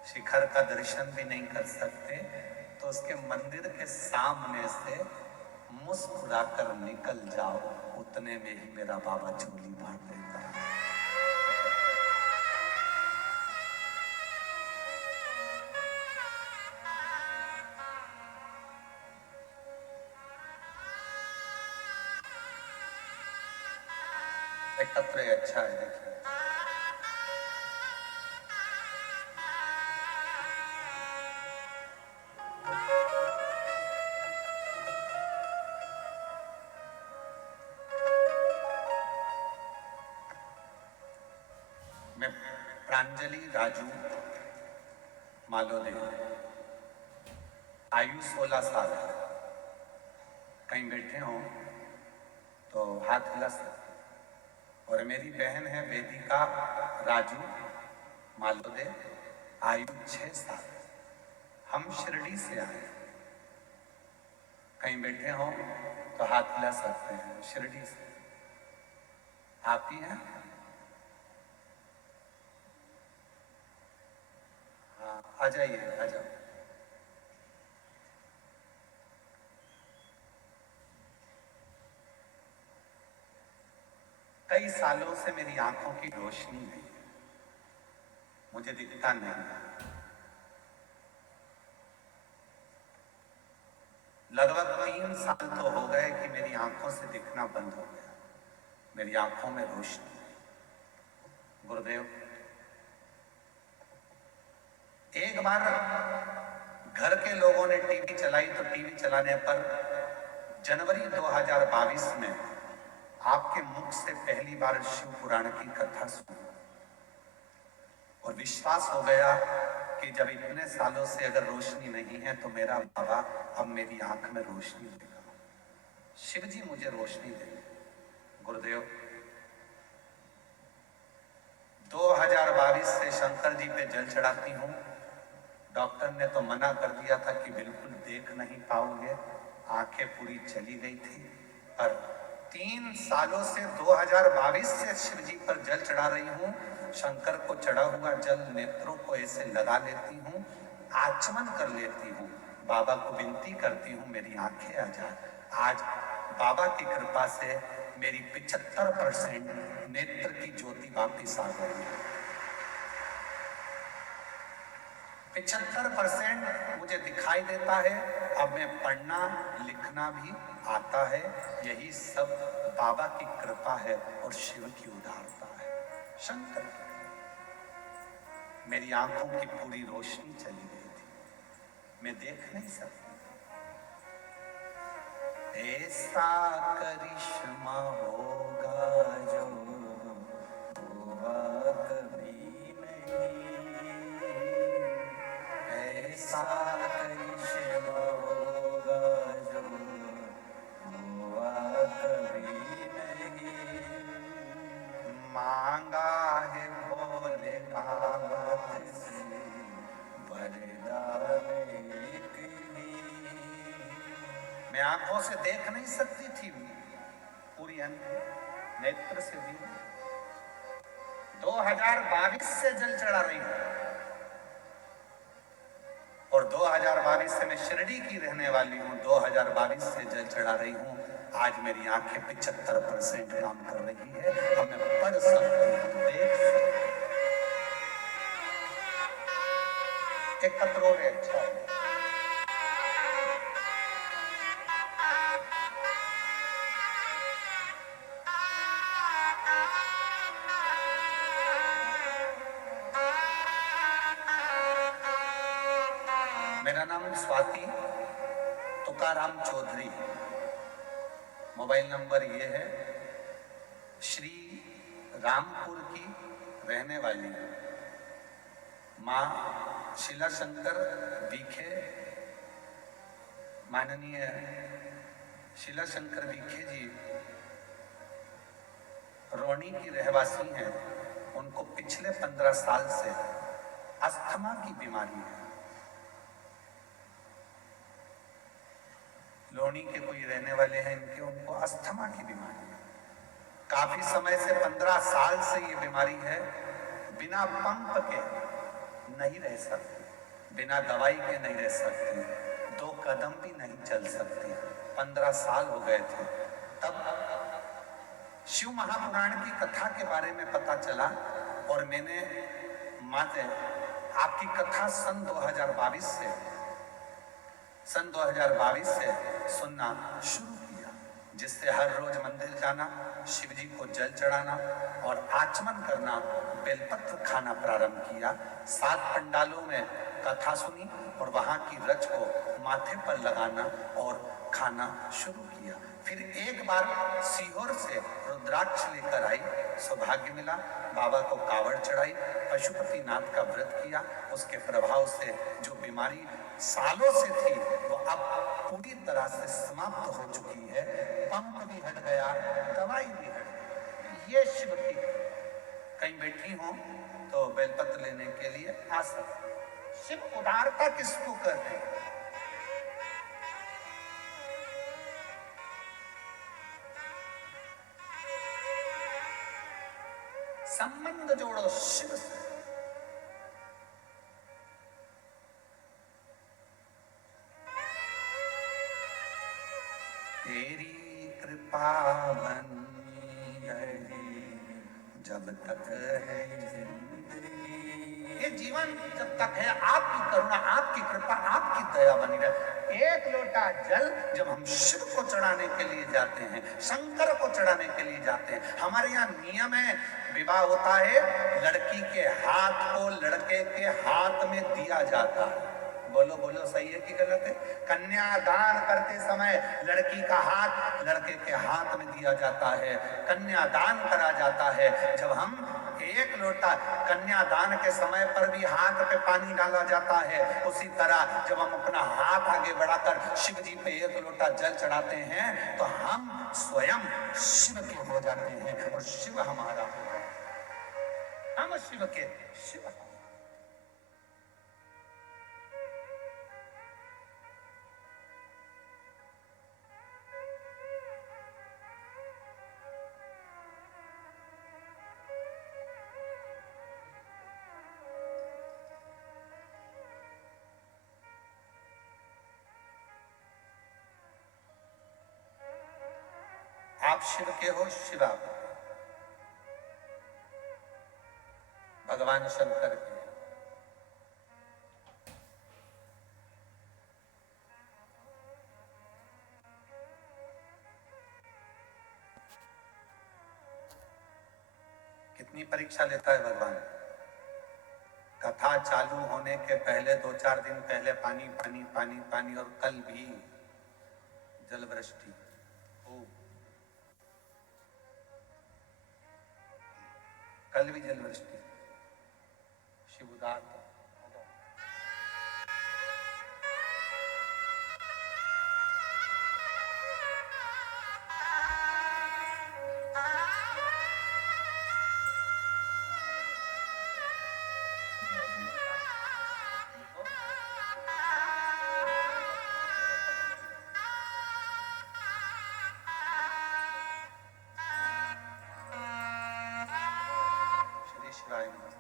शिखर का दर्शन भी नहीं कर सकते तो उसके मंदिर के सामने से मुस्कुराकर निकल जाओ, उतने में ही मेरा बाबा झोली भर देता है। एक तत्व अच्छा है, देखिए। मैं प्रांजलि राजू मालोदे, आयु 16 साल। कहीं बैठे हो तो हाथ हिला सकते। और मेरी बहन है वेदिका राजू मालोदे, आयु 6 साल। हम शिरडी से आए। कहीं बैठे हो तो हाथ हिला सकते हैं, शिरडी से। आप ही हैं? हाँ, आ जाइए, आ जाओ। कई सालों से मेरी आंखों की रोशनी नहीं है, मुझे दिखता नहीं है। लगभग 3 साल तो हो गए कि मेरी आंखों से दिखना बंद हो गया। मेरी आंखों में रोशनी नहीं। गुरुदेव, एक बार घर के लोगों ने टीवी चलाई तो टीवी चलाने पर जनवरी 2022 में आपके मुख से पहली बार शिव पुराण की कथा सुनी और विश्वास हो गया कि जब इतने सालों से अगर रोशनी नहीं है तो मेरा बाबा अब मेरी आंख में रोशनी देगा। शिव जी मुझे रोशनी देंगे। गुरुदेव, 2022 से शंकर जी पे जल चढ़ाती हूँ। डॉक्टर ने तो मना कर दिया था कि बिल्कुल देख नहीं पाओगे, आंखें पूरी चली गई थी। पर 3 सालों से 2022 से शिव जी पर जल चढ़ा रही हूँ। शंकर को चढ़ा हुआ जल नेत्रों को ऐसे लगा लेती हूँ, आचमन कर लेती हूँ, बाबा को विनती करती हूँ मेरी आंखें आ जाए। आज बाबा की कृपा से मेरी 75% नेत्र की ज्योति वापिस आ गई है। 75% मुझे दिखाई देता है। अब मैं पढ़ना लिखना भी आता है। यही सब बाबा की कृपा है और शिव की उदारता है। शंकर, मेरी आंखों की पूरी रोशनी चली गई थी, मैं देख नहीं सकती। ऐसा करिश्मा होगा जो हुआ कभी नहीं, ऐसा करिश्मा होगा जो हुआ कभी नहीं। मांगा है भोले नाथ से वरदान एक ही। मैं आंखों से देख नहीं सकती थी, पूरी नेत्र से भी। 2022 से जल चढ़ा रही हूं। 2022 से मैं शिरडी की रहने वाली हूँ, 2022 से जल चढ़ा रही हूँ। आज मेरी आंखें 75% काम कर रही है। अब मैं पढ़ सकती हूँ, देख सकती हूँ। एक पत्रों रे अच्छा है। मेरा नाम स्वाति तुकाराम चौधरी। मोबाइल नंबर ये है। श्री रामपुर की रहने वाली माँ शीला शंकर बीखे, माननीय शीला शंकर बीखे जी रोनी की रहवासी हैं। उनको पिछले 15 साल से अस्थमा की बीमारी है। लोनी के कोई रहने वाले हैं इनके, उनको अस्थमा की बीमारी है। काफी समय से 15 साल से ये बीमारी है। बिना पंप के नहीं रह सकती, बिना दवाई के नहीं रह सकती, 2 कदम भी नहीं चल सकती। 15 साल हो गए थे। तब शिव महापुराण की कथा के बारे में पता चला और मैंने माते आपकी कथा सन 2022 से सुनना शुरू किया, जिससे हर रोज मंदिर जाना, शिव जी को जल चढ़ाना और आचमन करना, बेलपत्र खाना प्रारंभ किया। 7 पंडालों में कथा सुनी और वहां की रच को माथे पर लगाना और खाना शुरू किया। फिर एक बार सीहोर से रुद्राक्ष लेकर आई, सौभाग्य मिला, बाबा को कावड़ चढ़ाई, पशुपति नाथ का व्रत किया। उसके प्रभाव से जो बीमारी सालों से थी वो अब पूरी तरह से समाप्त हो चुकी है। पंप भी हट गया, दवाई भी हट गई। ये शिव की कहीं बैठी हो तो बेलपत्र लेने के लिए आ सकते। शिव उदारता किसको कहते हैं? संबंध जोड़ो शिव से। तेरी कृपा बनी रही जब तक है जिंदगी। ये जीवन जब तक है, आपकी करुणा, आपकी कृपा, आपकी दया बनी रहे। एक लोटा जल जब हम शिव को चढ़ाने के लिए जाते हैं, शंकर को चढ़ाने के लिए जाते हैं, हमारे यहाँ नियम है, विवाह होता है, लड़की के हाथ को लड़के के हाथ में दिया जाता है। बोलो बोलो, सही है कि गलत है? कन्यादान करते समय लड़की का हाथ लड़के के हाथ में दिया जाता है, कन्यादान करा जाता है। जब हम एक लोटा कन्यादान के समय पर भी हाथ पे पानी डाला जाता है, उसी तरह जब हम अपना हाथ आगे बढ़ाकर शिव जी पे एक लोटा जल चढ़ाते हैं तो हम स्वयं शिव के हो जाते हैं और शिव हमारा हो जाता है। हम शिव के शिव। आप शिव के हो, शिवा भगवान शंकर के। कितनी परीक्षा लेता है भगवान। कथा चालू होने के पहले 2-4 दिन पहले पानी पानी पानी पानी, और कल भी जल वृष्टि हो, कल भी जल वृष्टि। शिव उदार था। श्री शिवाय नमः।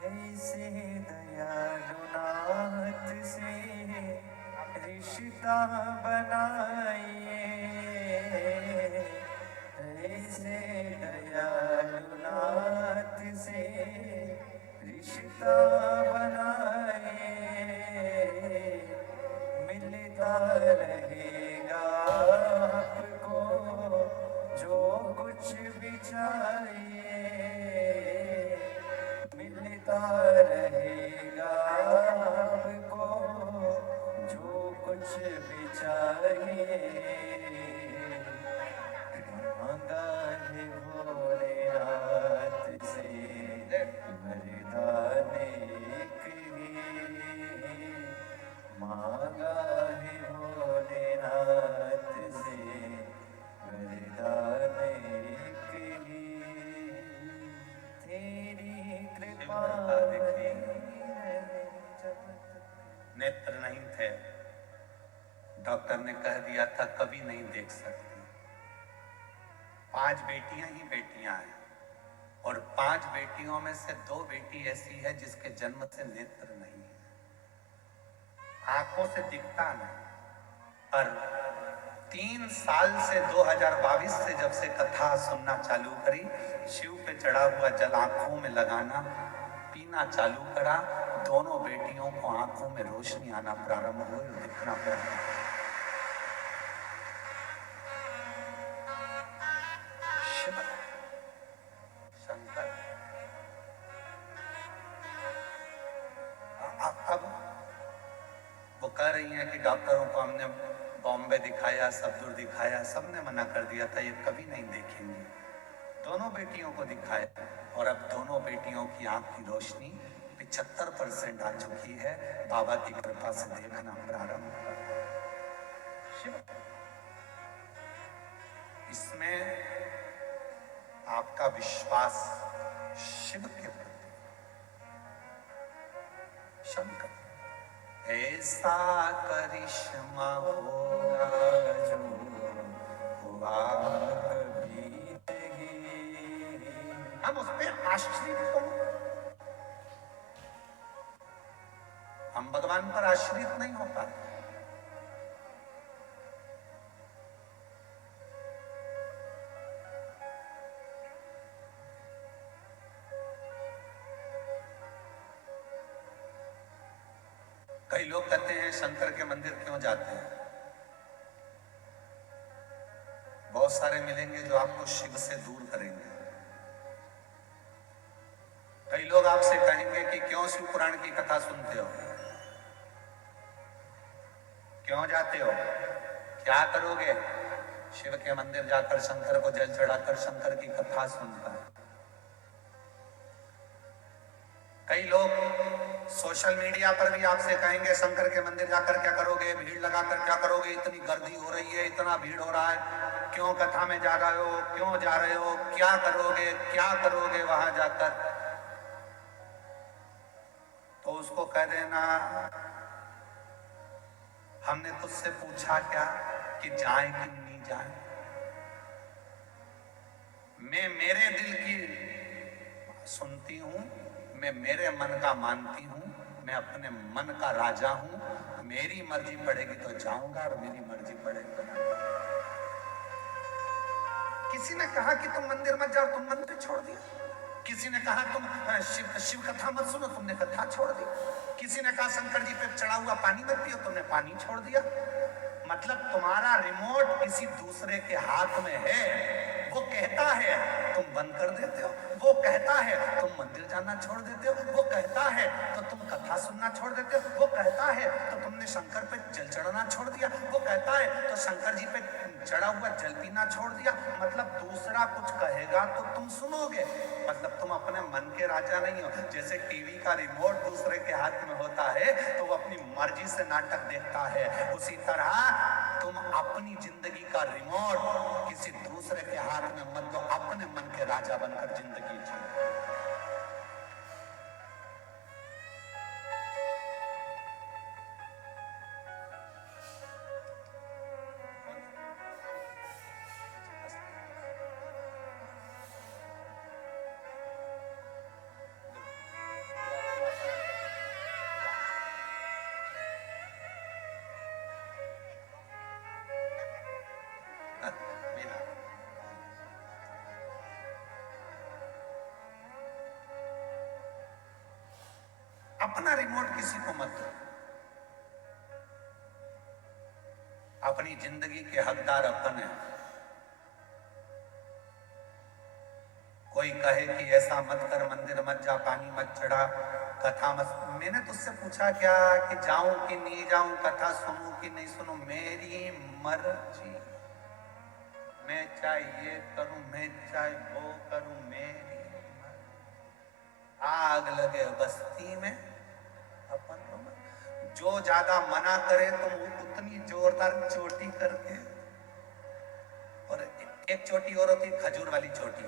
ऐसे दयालु ना से रिश्ता बनाइए, ऐसे दयालुनाथ से रिश्ता बनाइए, मिलता रहेगा आपको जो कुछ भी चाहिए, मिलता रहेगा आपको जो कुछ भी चाहिए। मांगा है भोलेनाथ से वरदान एक ही, मांगा है भोलेनाथ से वरदान एक ही, तेरी कृपा नेत्र नहीं थे, डॉक्टर ने कह दिया था कभी नहीं देख सकती। 5 बेटियां ही बेटियां हैं और 5 बेटियों में से 2 बेटी ऐसी है जिसके जन्म से नेत्र नहीं है, आंखों से दिखता नहीं। पर 3 साल से 2022 से जब से कथा सुनना चालू करी, शिव पे चढ़ा हुआ जल आंखों में लगाना पीना चालू करा, दोनों बेटियों को आंखों में रोशनी आना प्रारंभ हुई और दिखना प्रारंभ। शंकर अब वो कह रही हैं कि डॉक्टरों को हमने बॉम्बे दिखाया, सब दूर दिखाया, सबने मना कर दिया था ये कभी नहीं देखेंगे। दोनों बेटियों को दिखाया और अब दोनों बेटियों की आंख की रोशनी 75% आ चुकी है, बाबा की कृपा से देखना प्रारंभ। इसमें आपका विश्वास शिव के प्रति, शंकर ऐसा करिश्मा होगा जो हुआ कभी नहीं, हम उस पे आश्रित हो, हम भगवान पर आश्रित नहीं हो पाते। कई लोग कहते हैं शंकर के मंदिर क्यों जाते हैं? बहुत सारे मिलेंगे जो आपको शिव से दूर करेंगे। कई लोग आपसे कहेंगे कि क्यों शिव पुराण की कथा सुनते हो, क्यों जाते हो, क्या करोगे? शिव के मंदिर जाकर शंकर को जल चढ़ाकर शंकर की कथा सुनकर। कई लोग सोशल मीडिया पर भी आपसे कहेंगे शंकर के मंदिर जाकर क्या करोगे, भीड़ लगाकर क्या करोगे, इतनी गर्दी हो रही है, इतना भीड़ हो रहा है, क्यों कथा में जा रहे हो, क्यों जा रहे हो, क्या करोगे, क्या करोगे वहां जाकर? तो उसको कह देना हमने तुझसे पूछा क्या कि जाए कि नहीं जाए? मैं मेरे दिल की सुनती हूं, मैं मेरे मन का मानती हूं, मैं अपने मन का राजा हूं, मेरी मर्जी पड़ेगी तो जाऊंगा और मेरी मर्जी पड़ेगी तो नहीं। किसी ने कहा कि तुम मंदिर मत जाओ, तुम मंदिर छोड़ दिया। किसी ने कहा तुम शिव कथा मत सुनो, तुमने कथा छोड़ दी। किसी ने कहा शंकर जी पे चढ़ा हुआ पानी मत पियो, तुमने पानी छोड़ दिया। मतलब तुम्हारा रिमोट किसी दूसरे के हाथ में है, वो कहता है तुम बंद कर देते हो, वो कहता है तुम मंदिर जाना छोड़ देते हो, वो कहता है तो तुम कथा सुनना छोड़ देते हो, वो कहता है तो तुमने शंकर पे जल चढ़ाना छोड़ दिया, वो कहता है तो शंकर जी पे चढ़ा हुआ जल पीना छोड़ दिया। मतलब दूसरा कुछ कहेगा तो तुम सुनोगे, मतलब तुम अपने मन के राजा नहीं हो। जैसे टीवी का रिमोट दूसरे के हाथ में होता है तो वो अपनी मर्जी से नाटक देखता है, उसी तरह तुम अपनी जिंदगी का रिमोट किसी दूसरे के हाथ में मत दो, अपने मन के राजा बनकर जिंदगी जियो। अपना रिमोट किसी को मत दो। अपनी जिंदगी के हकदार अपन है। कोई कहे कि ऐसा मत कर, मंदिर मत जा, पानी मत चढ़ा, कथा मत। मैंने तुझसे पूछा क्या कि जाऊं कि नहीं जाऊं, कथा सुनूं कि नहीं सुनूं, मेरी मर्जी। मैं चाहे ये करूं, मैं चाहे वो करूं, मेरी मर्जी। आग लगे बस्ती में अपन तो मत। जो ज्यादा मना करे तो उतनी जोरदार चोटी करके, और एक चोटी और होती खजूर वाली चोटी,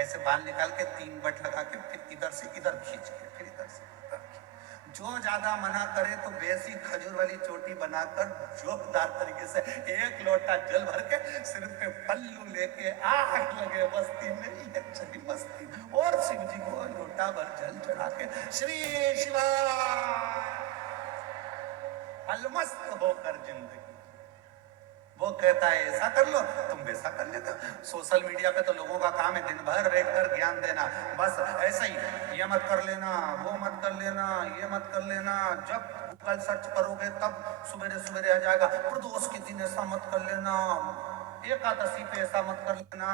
ऐसे बाल निकाल के 3 बट लगा के फिर इधर से इधर खींच के फिर इधर से इधर खींच। जो ज्यादा मना करे तो वैसी खजूर वाली चोटी बनाकर जोरदार तरीके से 1 लोटा जल भर के सिर पे पल्लू लेके आग लगे बस्ती में, ये चली मस्ती। और शिव जी को लोटा भर जल चढ़ा के श्री शिवा अलमस्त होकर जिंदगी। वो कहता है ऐसा कर लो, तुम वैसा कर लेते हो। सोशल मीडिया पे तो लोगों का काम है दिन भर बैठकर ज्ञान देना, बस ऐसा ही, ये मत कर लेना, वो मत कर लेना, ये मत कर लेना। जब गूगल सर्च करोगे तब सवेरे सवेरे आ जाएगा, प्रदोष के दिन ऐसा मत कर लेना, एकादशी पे ऐसा मत कर लेना,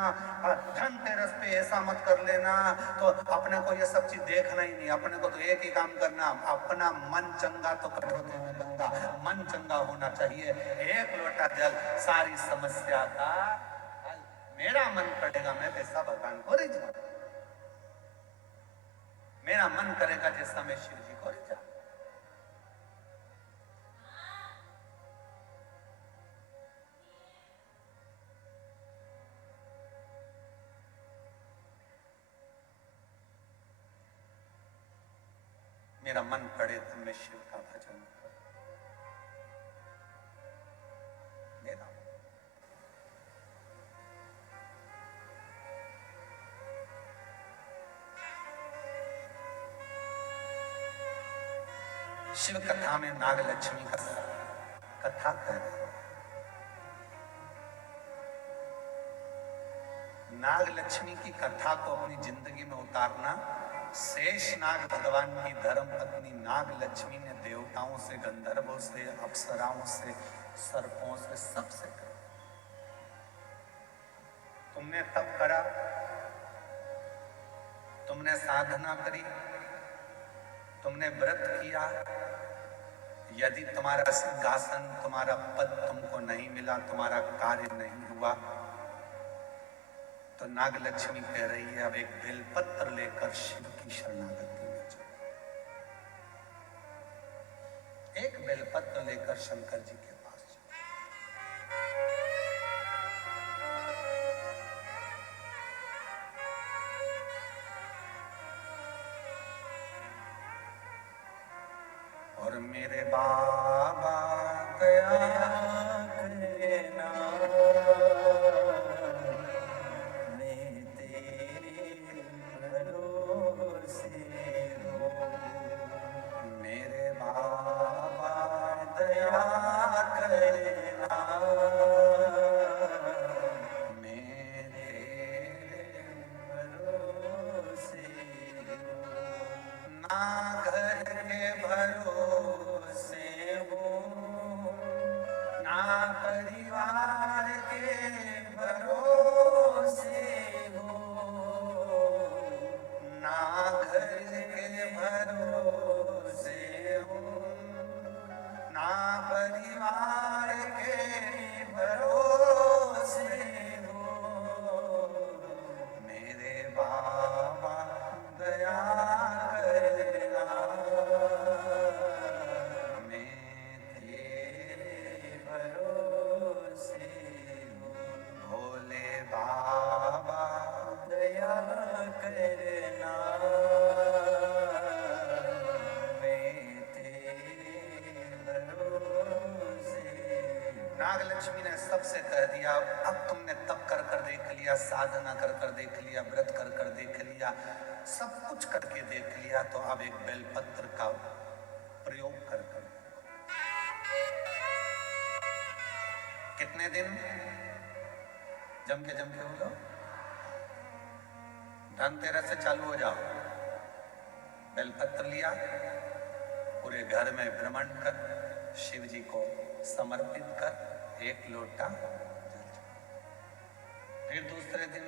धनतेरस पे ऐसा मत कर लेना। तो अपने को ये सब चीज देखना ही नहीं, अपने को तो एक ही काम करना, अपना मन चंगा तो कठोर में गंगा, मन चंगा होना चाहिए। 1 लोटा जल सारी समस्या का हल। मेरा मन करेगा मैं वैसा भगवान को रिझा, मेरा मन करेगा जैसा मैं शिव जी को रिझा। मेरा मन करे तो मैं शिव का भजन करूं। मेरा शिव कथा में नाग लक्ष्मी का कथा कर, नाग लक्ष्मी की कथा को अपनी जिंदगी में उतारना। शेष नाग भगवान की धर्म पत्नी नाग लक्ष्मी ने देवताओं से, गंधर्वों से, अप्सराओं से, सर्पों से, सबसे करा। तुमने तप करा, तुमने साधना करी, तुमने व्रत किया, यदि तुम्हारा सिंहासन, तुम्हारा पद तुमको नहीं मिला, तुम्हारा कार्य नहीं हुआ, तो नाग लक्ष्मी कह रही है अब एक बेलपत्र लेकर शिव की शरणागति में जाओ। एक बेलपत्र लेकर शंकर जी के पास जाओ। और मेरे बाबा दया करना, मैं तेरे भरोसे हूँ। मेरे बाबा दया करना, मैं तेरे भरोसे हूँ। ना घर के भरोसे हूँ, ना परिवार के भरोसे हूँ, ना घर के भरोसे हूँ, ना परिवार के भरोसे हूँ। मेरे बाबा दया करना, मैं तेरे भरोसे हूँ। भोले बाबा दया करना, मैं तेरे भरोसे हूँ। नाग लक्ष्मी ने सबसे कह दिया अब तुमने तप कर कर देख लिया, साधना कर कर देख लिया, व्रत कर कर देख लिया, सब कुछ करके देख लिया, तो अब एक बेलपत्र का प्रयोग कर कर। कितने दिन? जम के बोलो, धनतेरस से चालू हो जाओ, बेलपत्र लिया, पूरे घर में भ्रमण कर शिव जी को समर्पित कर एक लोटा जल चढ़ाया। फिर दूसरे दिन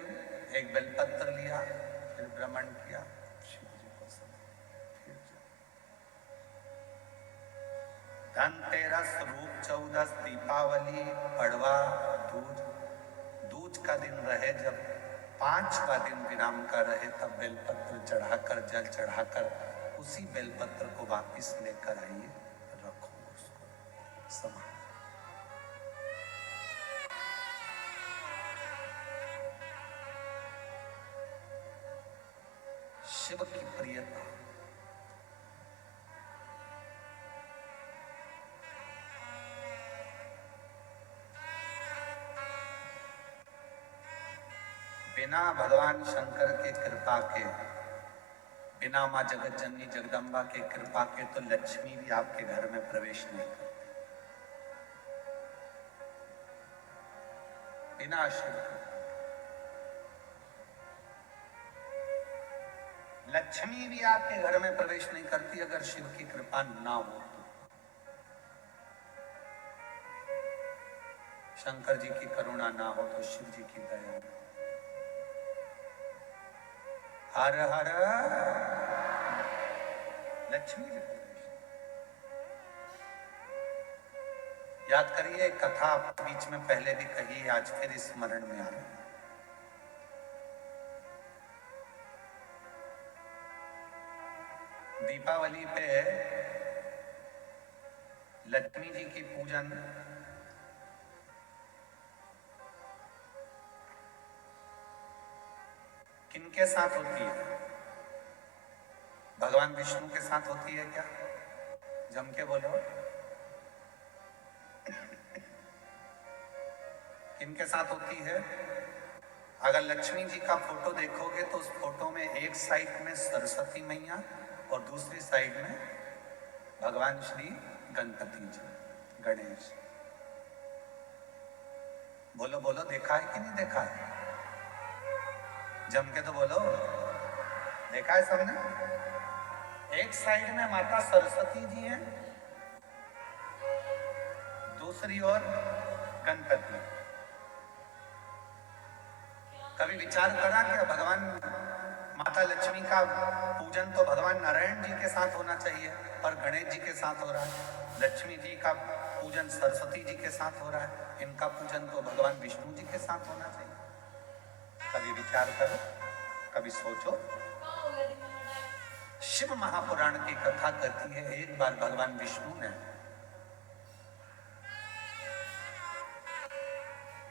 एक बेलपत्र लिया, फिर भ्रमण किया, शिव जी को समर्पित, फिर धनतेरस, रूप चौदस, दीपावली, पड़वा, दूज, दूज का दिन रहे, जब 5वां दिन विराम का रहे, तब बेलपत्र चढ़ाकर जल चढ़ाकर उसी बेलपत्र को वापिस लेकर आइए, रखो उसको समा। शिव की प्रियता, बिना भगवान शंकर के कृपा के, बिना माँ जगत जननी जगदम्बा के कृपा के तो लक्ष्मी भी आपके घर में प्रवेश नहीं करती। बिना शिव लक्ष्मी भी आपके घर में प्रवेश नहीं करती अगर शिव की कृपा ना हो तो। शंकर जी की करुणा ना हो तो शिव जी की दया ना हो। हर हर लक्ष्मी जी याद करिए, एक कथा बीच में पहले भी कही, आज फिर स्मरण में आ रही है। दीपावली पे लक्ष्मी जी की पूजन किनके साथ होती है? भगवान विष्णु के साथ होती है क्या? जम के बोलो। किनके साथ होती है? अगर लक्ष्मी जी का फोटो देखोगे तो उस फोटो में एक साइड में सरस्वती मैया और दूसरी साइड में भगवान श्री गणपति जी, गणेश। बोलो बोलो, देखा है कि नहीं देखा है? जम के तो बोलो, देखा है सबने? एक साइड में माता सरस्वती जी हैं, दूसरी ओर गणपति। कभी विचार करा क्या भगवान माता लक्ष्मी का पूजन तो भगवान नारायण जी के साथ होना चाहिए, पर गणेश जी के साथ हो रहा है। लक्ष्मी जी का पूजन सरस्वती जी के साथ हो रहा है, इनका पूजन तो भगवान विष्णु जी के साथ होना चाहिए। कभी विचार करो, कभी सोचो। शिव महापुराण की कथा कहती है, एक बार भगवान विष्णु ने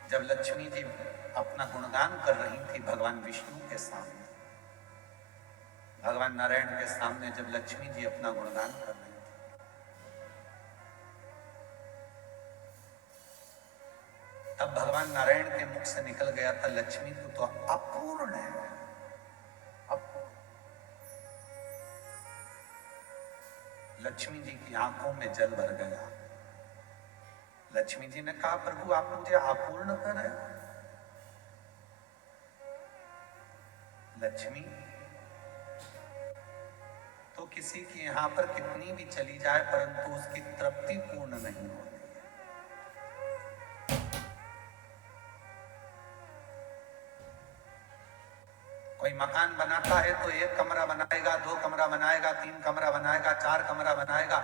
जब लक्ष्मी जी अपना गुणगान कर रही थी भगवान विष्णु के सामने, भगवान नारायण के सामने जब लक्ष्मी जी अपना गुणगान कर रही थी, तब भगवान नारायण के मुख से निकल गया था, लक्ष्मी तू तो अपूर्ण है, अपूर्ण। लक्ष्मी जी की आंखों में जल भर गया। लक्ष्मी जी ने कहा, प्रभु आप मुझे अपूर्ण करें। लक्ष्मी तो किसी की यहां पर कितनी भी चली जाए परंतु उसकी तृप्ति पूर्ण नहीं होती। कोई मकान बनाता है तो एक कमरा बनाएगा, 2 कमरा बनाएगा, 3 कमरा बनाएगा, 4 कमरा बनाएगा।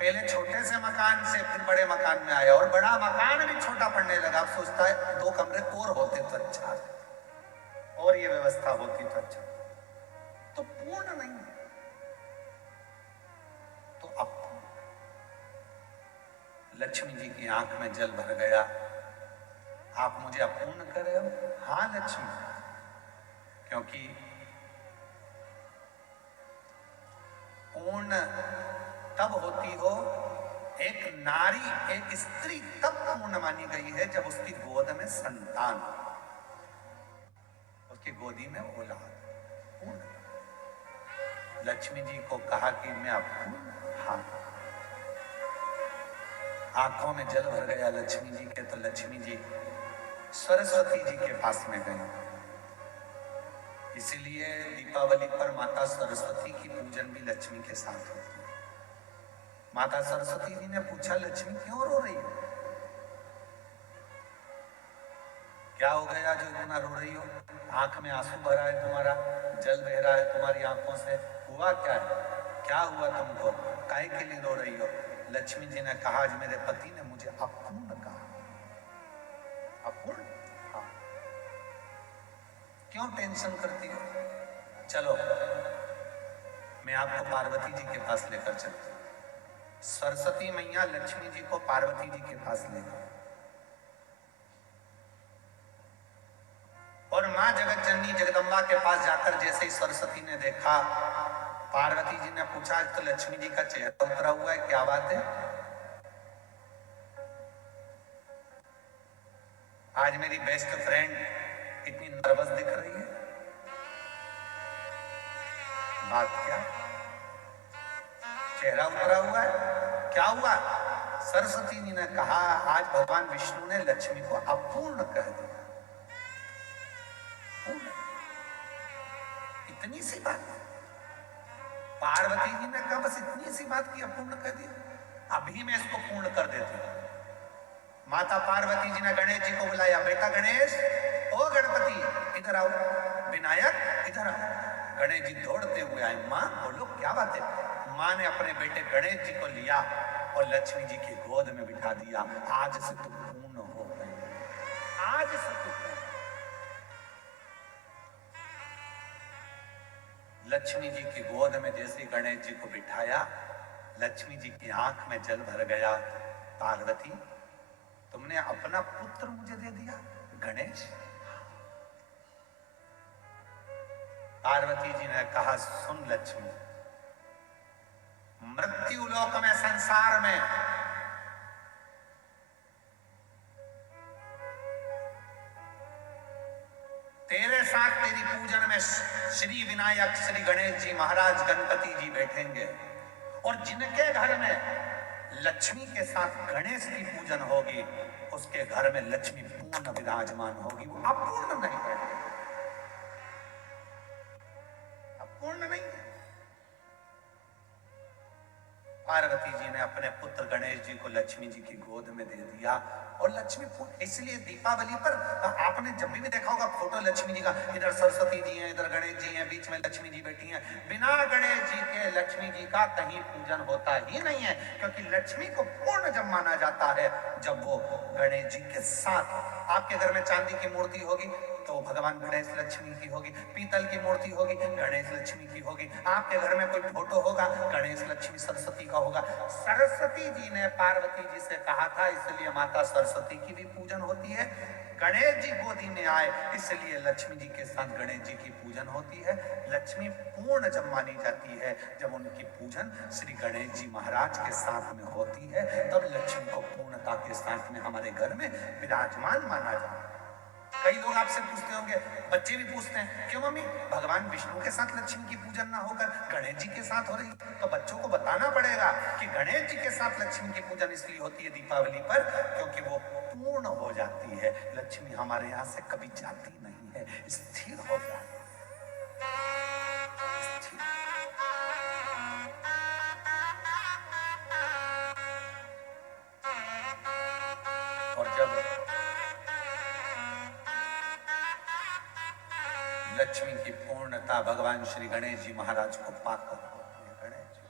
पहले छोटे से मकान से फिर बड़े मकान में आया और बड़ा मकान भी छोटा पड़ने लगा। अब सोचता है 2 कमरे और होते तो अच्छा, और ये व्यवस्था होती तो अच्छा। तो पूर्ण नहीं, तो अब लक्ष्मी जी की आंख में जल भर गया। आप मुझे अपूर्ण कर रहे हो? हाँ लक्ष्मी, क्योंकि पूर्ण तब होती हो, एक नारी, एक स्त्री तब पूर्ण मानी गई है जब उसकी गोद में संतान, उसकी गोदी में औलाद पूर्ण। लक्ष्मी जी को कहा कि मैं अपूर्ण, हाँ। आंखों में जल भर गया लक्ष्मी जी के, तो लक्ष्मी जी सरस्वती जी के पास में गई। इसीलिए दीपावली पर माता सरस्वती की पूजन भी लक्ष्मी के साथ होती है। माता सरस्वती जी ने पूछा, लक्ष्मी क्यों रो रही हो? क्या हो गया जो इतना रो रही हो? आंख में आंसू भरा है तुम्हारा, जल बह रहा है तुम्हारी आंखों से, हुआ क्या है? क्या हुआ तुमको? काहे के लिए रो रही हो? लक्ष्मी जी ने कहा, आज मेरे पति ने मुझे अपूर्ण कहा। अपूर्ण? हाँ। क्यों टेंशन करती हो? चलो मैं आपको पार्वती जी के पास लेकर चलती हूँ। सरस्वती मैया लक्ष्मी जी को पार्वती जी के पास ले गई और मां जगत जननी जगदम्बा के पास जाकर जैसे ही सरस्वती ने देखा, पार्वती जी ने पूछा, आज तो लक्ष्मी जी का चेहरा उतरा हुआ है, क्या बात है? आज मेरी बेस्ट फ्रेंड इतनी नर्वस दिख रही है, बात क्या? चेहरा उतरा हुआ है, क्या हुआ? सरस्वती जी ने कहा, आज भगवान विष्णु ने लक्ष्मी को अपूर्ण कह दिया। इतनी सी बात। पार्वती जी ने कहा, बस इतनी सी बात की अपूर्ण कह दिया, अभी मैं इसको पूर्ण कर देती हूँ। माता पार्वती जी ने गणेश जी को बुलाया, बेटा गणेश, ओ गणपति इधर आओ, विनायक इधर आओ। गणेश जी दौड़ते हुए आए, माँ बोलो क्या बात है? माँ ने अपने बेटे गणेश जी को लिया और लक्ष्मी जी की गोद में बिठा दिया। आज से तुम पूर्ण हो गए, आज से तुम। लक्ष्मी जी की गोद में जैसे गणेश जी को बिठाया, लक्ष्मी जी की आंख में जल भर गया। पार्वती, तुमने अपना पुत्र मुझे दे दिया गणेश? पार्वती जी ने कहा, सुन लक्ष्मी, मृत्यु लोक में, संसार में तेरे साथ तेरी पूजन में श्री विनायक, श्री गणेश जी महाराज, गणपति जी बैठेंगे और जिनके घर में लक्ष्मी के साथ गणेश की पूजन होगी, उसके घर में लक्ष्मी पूर्ण विराजमान होगी, वो अपूर्ण नहीं है, अपूर्ण नहीं है। पार्वती जी ने अपने पुत्र गणेश जी को लक्ष्मी जी की गोद में दे दिया और लक्ष्मी, इसलिए दीपावली पर आपने जब भी देखा होगा फोटो लक्ष्मी जी का, इधर सरस्वती जी हैं, इधर गणेश जी हैं, बीच में लक्ष्मी जी बैठी हैं। बिना गणेश जी के लक्ष्मी जी का कहीं पूजन होता ही नहीं है, क्योंकि लक्ष्मी को पूर्ण जब माना जाता है जब वो गणेश जी के साथ। आपके घर में चांदी की मूर्ति होगी तो भगवान गणेश लक्ष्मी की होगी, पीतल की मूर्ति होगी गणेश लक्ष्मी की होगी, आपके घर में कोई फोटो होगा गणेश लक्ष्मी सरस्वती का होगा। सरस्वती जी ने पार्वती जी से कहा था, इसलिए माता सरस्वती की भी पूजन होती है। गणेश जी गोदी में आए, इसलिए लक्ष्मी जी के साथ गणेश जी की पूजन होती है। लक्ष्मी पूर्ण जब मानी जाती है जब उनकी पूजन श्री गणेश जी महाराज के साथ में होती है, तब लक्ष्मी को पूर्णता के साथ में हमारे घर में विराजमान माना जाता है। कई लोग आपसे पूछते होंगे, बच्चे भी पूछते हैं, क्यों मम्मी भगवान विष्णु के साथ लक्ष्मी की पूजन ना होकर गणेश जी के साथ हो रही? तो बच्चों को बताना पड़ेगा कि गणेश जी के साथ लक्ष्मी की पूजन इसलिए होती है दीपावली पर, क्योंकि वो पूर्ण हो जाती है। लक्ष्मी हमारे यहाँ से कभी जाती नहीं है, स्थिर हो जाती है, स्थिर। और जब लक्ष्मी की पूर्णता भगवान श्री गणेश जी महाराज को पाकर होती है, गणेश जी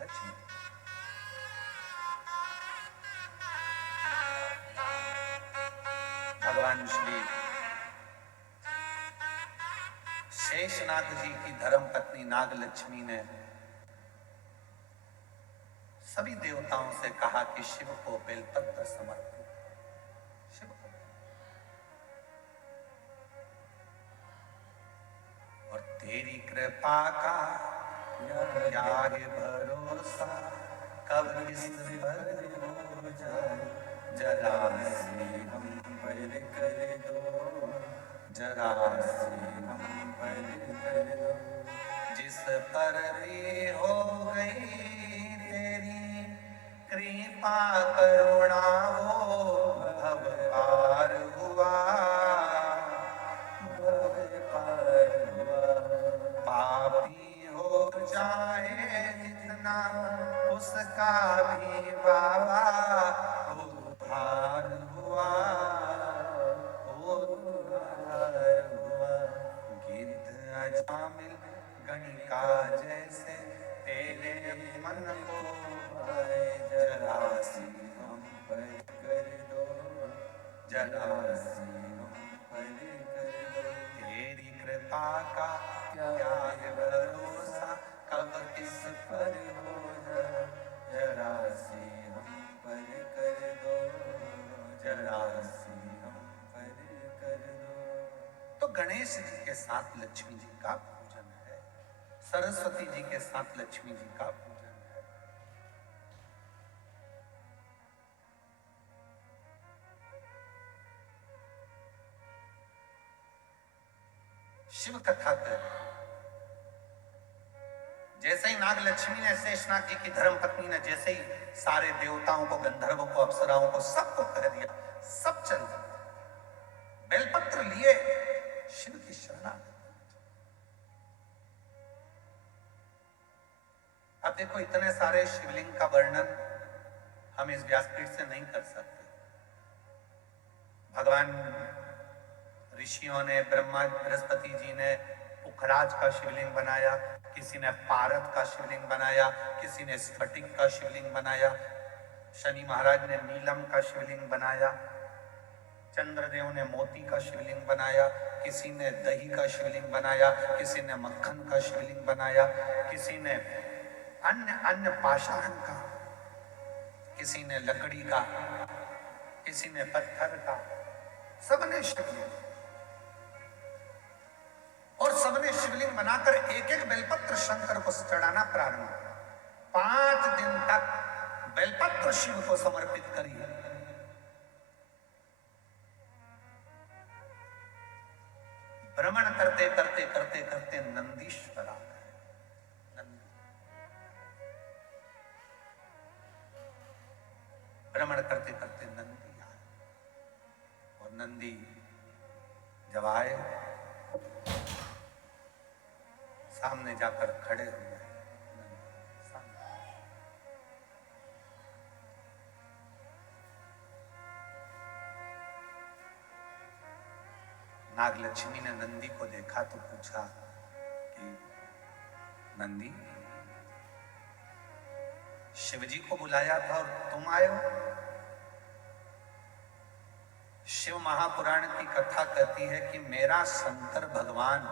लक्ष्मी, भगवान श्री शेषनाग जी की धर्म पत्नी नाग लक्ष्मी ने सभी देवताओं से कहा कि शिव को बेलपत्र समर्पित, शिव को। और तेरी कृपा का क्या है भरोसा, कब किस पर हो जाए, जरा से हम पर कर दो, जरा से हम पर कर दो। जिस पर भी हो गई तेरी कृपा करुणा, वो भव पार हुआ, भव पार शामिल गणिका जैसे तेरे मन को आए जरा सी हम पर कर दो, जरा सी हम पर कर दो। तेरी कृपा का क्या है भरोसा, कब किस पर हो जा, जरा सी हम पर कर दो, जरा सी हम पर कर दो। तो गणेश जी के साथ लक्ष्मी जी का पूजन है, सरस्वती जी के साथ लक्ष्मी जी का पूजन है। शिव कथा कर, जैसे ही नाग लक्ष्मी ने शेषनाग जी की धर्म पत्नी ने जैसे ही सारे देवताओं को, गंधर्वों को, अप्सराओं को, सबको कह दिया, सब चल दिया, बेलपत्र लिए शिव की शरणागति। अब देखो इतने सारे शिवलिंग का वर्णन हम इस व्यासपीठ से नहीं कर सकते। भगवान ऋषियों ने, ब्रह्मा बृहस्पति जी ने पुखराज का शिवलिंग बनाया, किसी ने पारद का शिवलिंग बनाया, किसी ने स्फटिक का शिवलिंग बनाया, शनि महाराज ने नीलम का शिवलिंग बनाया, चंद्रदेव ने मोती का शिवलिंग बनाया, किसी ने दही का शिवलिंग बनाया, किसी ने मक्खन का शिवलिंग बनाया, किसी ने अन्य अन्य पाषाण का, किसी ने लकड़ी का, किसी ने पत्थर का, सबने शिवलिंग, और सबने शिवलिंग बनाकर एक एक बेलपत्र शंकर को चढ़ाना प्रारंभ किया। 5 दिन तक बेलपत्र शिव को समर्पित करिए। भ्रमण करते करते करते करते नंदीश्वर आ गए। भ्रमण करते करते नंदी आए, और नंदी जब आए सामने जाकर खड़े हुए। नागलक्ष्मी ने नंदी को देखा तो पूछा कि नंदी, शिवजी को बुलाया था और तुम आए हो? शिव महापुराण की कथा कहती है कि मेरा शंकर भगवान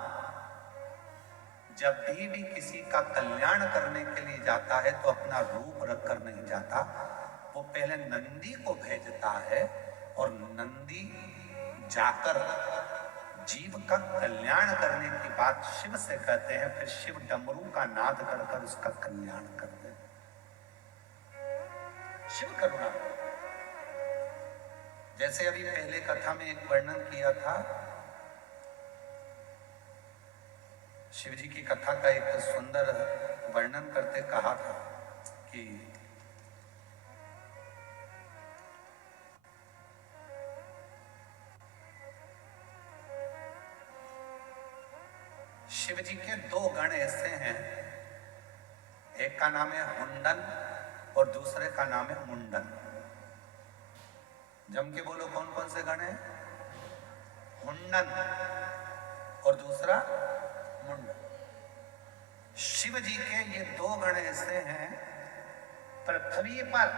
जब भी किसी का कल्याण करने के लिए जाता है तो अपना रूप रखकर नहीं जाता, वो पहले नंदी को भेजता है, और नंदी जाकर जीव का कल्याण करने की बात शिव से कहते हैं, फिर शिव डमरू का नाद कर कर उसका कल्याण करते हैं। शिव करुणा, जैसे अभी पहले कथा में एक वर्णन किया था, शिव जी की कथा का एक सुंदर वर्णन करते कहा था कि शिव जी के 2 गण ऐसे हैं, एक का नाम है हुंडन और दूसरे का नाम है मुंडन। जम के बोलो कौन कौन से गण हैं? हुंडन और दूसरा मुंडन। शिव जी के ये 2 गण ऐसे हैं, पृथ्वी पर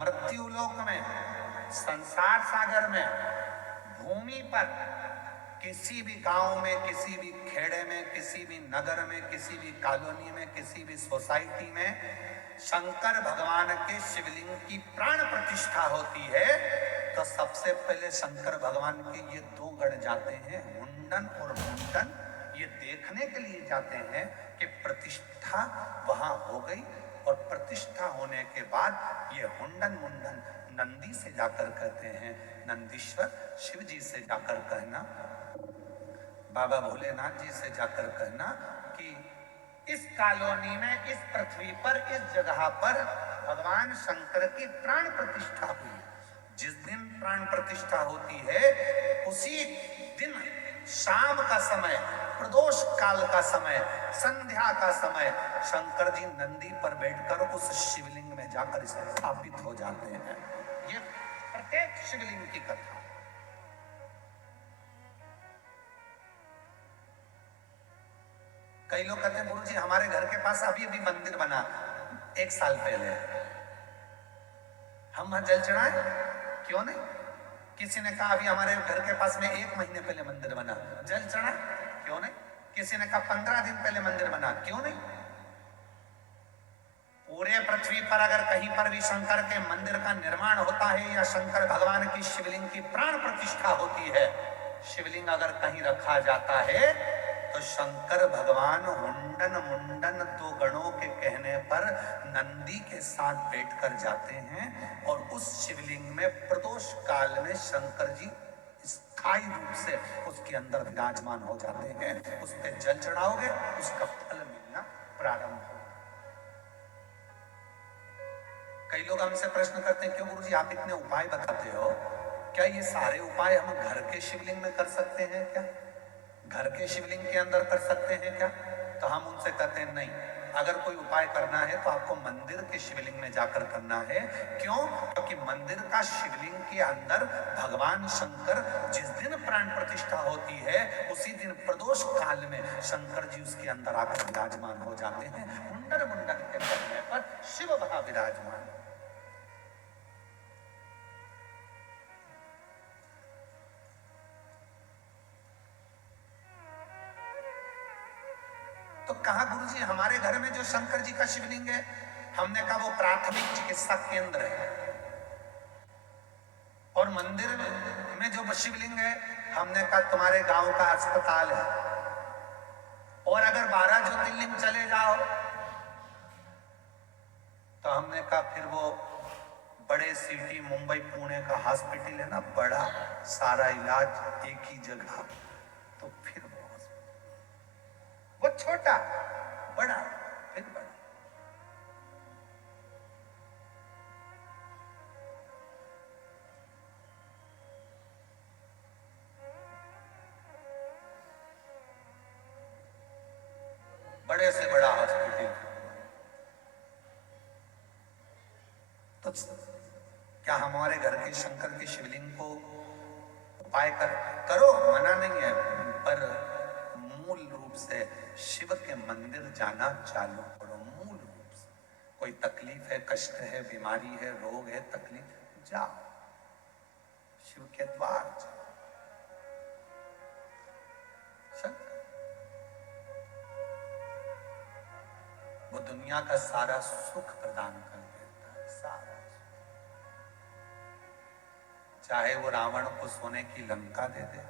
मृत्युलोक में, संसार सागर में, भूमि पर, किसी भी गांव में, किसी भी खेड़े में, किसी भी नगर में, किसी भी कॉलोनी में, किसी भी सोसाइटी में शंकर भगवान के शिवलिंग की प्राण प्रतिष्ठा होती है तो सबसे पहले शंकर भगवान के ये 2 गण जाते हैं, मुंडन और मुंडन। ये देखने के लिए जाते हैं कि प्रतिष्ठा वहां हो गई, और प्रतिष्ठा होने के बाद ये हुंडन मुंडन नंदी से जाकर कहते हैं, नंदीश्वर शिव जी से जाकर कहना, बाबा भोलेनाथ जी से जाकर कहना कि इस कॉलोनी में, इस पृथ्वी पर, इस जगह पर भगवान शंकर की प्राण प्रतिष्ठा हुई। जिस दिन प्राण प्रतिष्ठा होती है उसी दिन शाम का समय, प्रदोष काल का समय, संध्या का समय, शंकर जी नंदी पर बैठकर उस शिवलिंग में जाकर स्थापित हो जाते हैं। ये प्रत्येक शिवलिंग की कथा। कई लोग कहते हैं गुरुजी हमारे घर के पास अभी अभी मंदिर बना 1 साल पहले, हम वहां जल चढ़ाएं? क्यों नहीं? किसी ने कहा अभी हमारे घर के पास में 1 महीने पहले मंदिर बना, जल चढ़ाएं? क्यों नहीं? किसी ने कहा 15 दिन पहले मंदिर बना, क्यों नहीं? पूरे पृथ्वी पर अगर कहीं पर भी शंकर के मंदिर का निर्माण होता है या शंकर भगवान की शिवलिंग की प्राण प्रतिष्ठा होती है, शिवलिंग अगर कहीं रखा जाता है तो शंकर भगवान हुंडन मुंडन 2 गणों के कहने पर नंदी के साथ बैठकर जाते हैं और उस शिवलिंग में प्रदोष काल में शंकर जी स्थायी रूप से उसके अंदर विराजमान हो जाते हैं। उस पर जल चढ़ाओगे उसका फल मिलना प्रारंभ हो। कई लोग हमसे प्रश्न करते हैं क्यों गुरुजी आप इतने उपाय बताते हो, क्या ये सारे उपाय हम घर के शिवलिंग में कर सकते हैं क्या? घर के शिवलिंग के अंदर कर सकते हैं क्या? तो हम उनसे कहते हैं नहीं, अगर कोई उपाय करना है तो आपको मंदिर के शिवलिंग में जाकर करना है। क्यों? क्योंकि मंदिर का शिवलिंग के अंदर भगवान शंकर जिस दिन प्राण प्रतिष्ठा होती है उसी दिन प्रदोष काल में शंकर जी उसके अंदर आकर विराजमान हो जाते हैं। मुंडन मुंडन के करने पर शिव वहां विराजमान। तो कहा गुरुजी हमारे घर में जो शंकर जी का शिवलिंग है, हमने कहा वो प्राथमिक चिकित्सा केंद्र है, और मंदिर में जो शिवलिंग है हमने कहा तुम्हारे गांव का अस्पताल है। और अगर 12 ज्योतिर्लिंग चले जाओ तो हमने कहा फिर वो बड़े सिटी मुंबई पुणे का हॉस्पिटल है ना, बड़ा सारा इलाज एक ही जगह, तो फिर वो छोटा बड़ा फिर बड़ा। बड़े से बड़ा हॉस्पिटल। तो क्या हमारे घर के शंकर के शिवलिंग को उपाय करो, मना नहीं है, पर मूल रूप से शिव के मंदिर जाना चालू करो। मूल रूप से कोई तकलीफ है, कष्ट है, बीमारी है, रोग है, तकलीफ, जाओ शिव के द्वार जाओ। वो दुनिया का सारा सुख प्रदान कर देता है, सारा। चाहे वो रावण को सोने की लंका दे दे,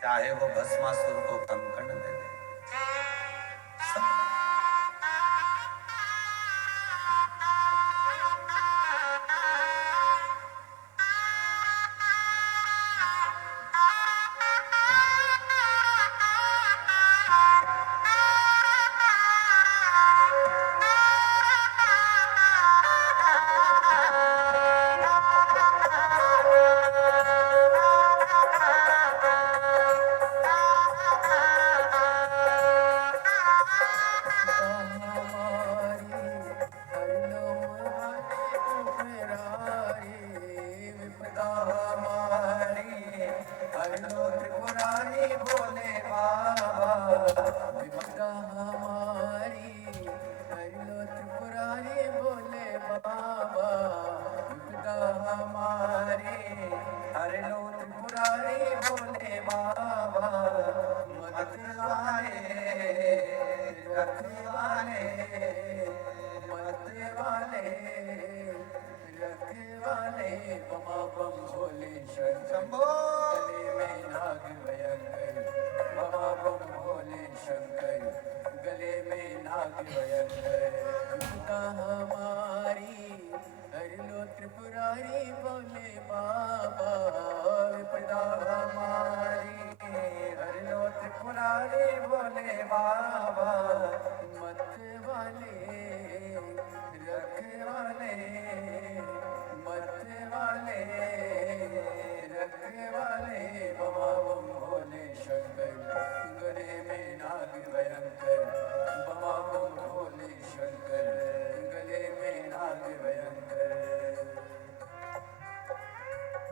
चाहे वो भस्मासुर को कंकण दे दे, सब। बोले बाबा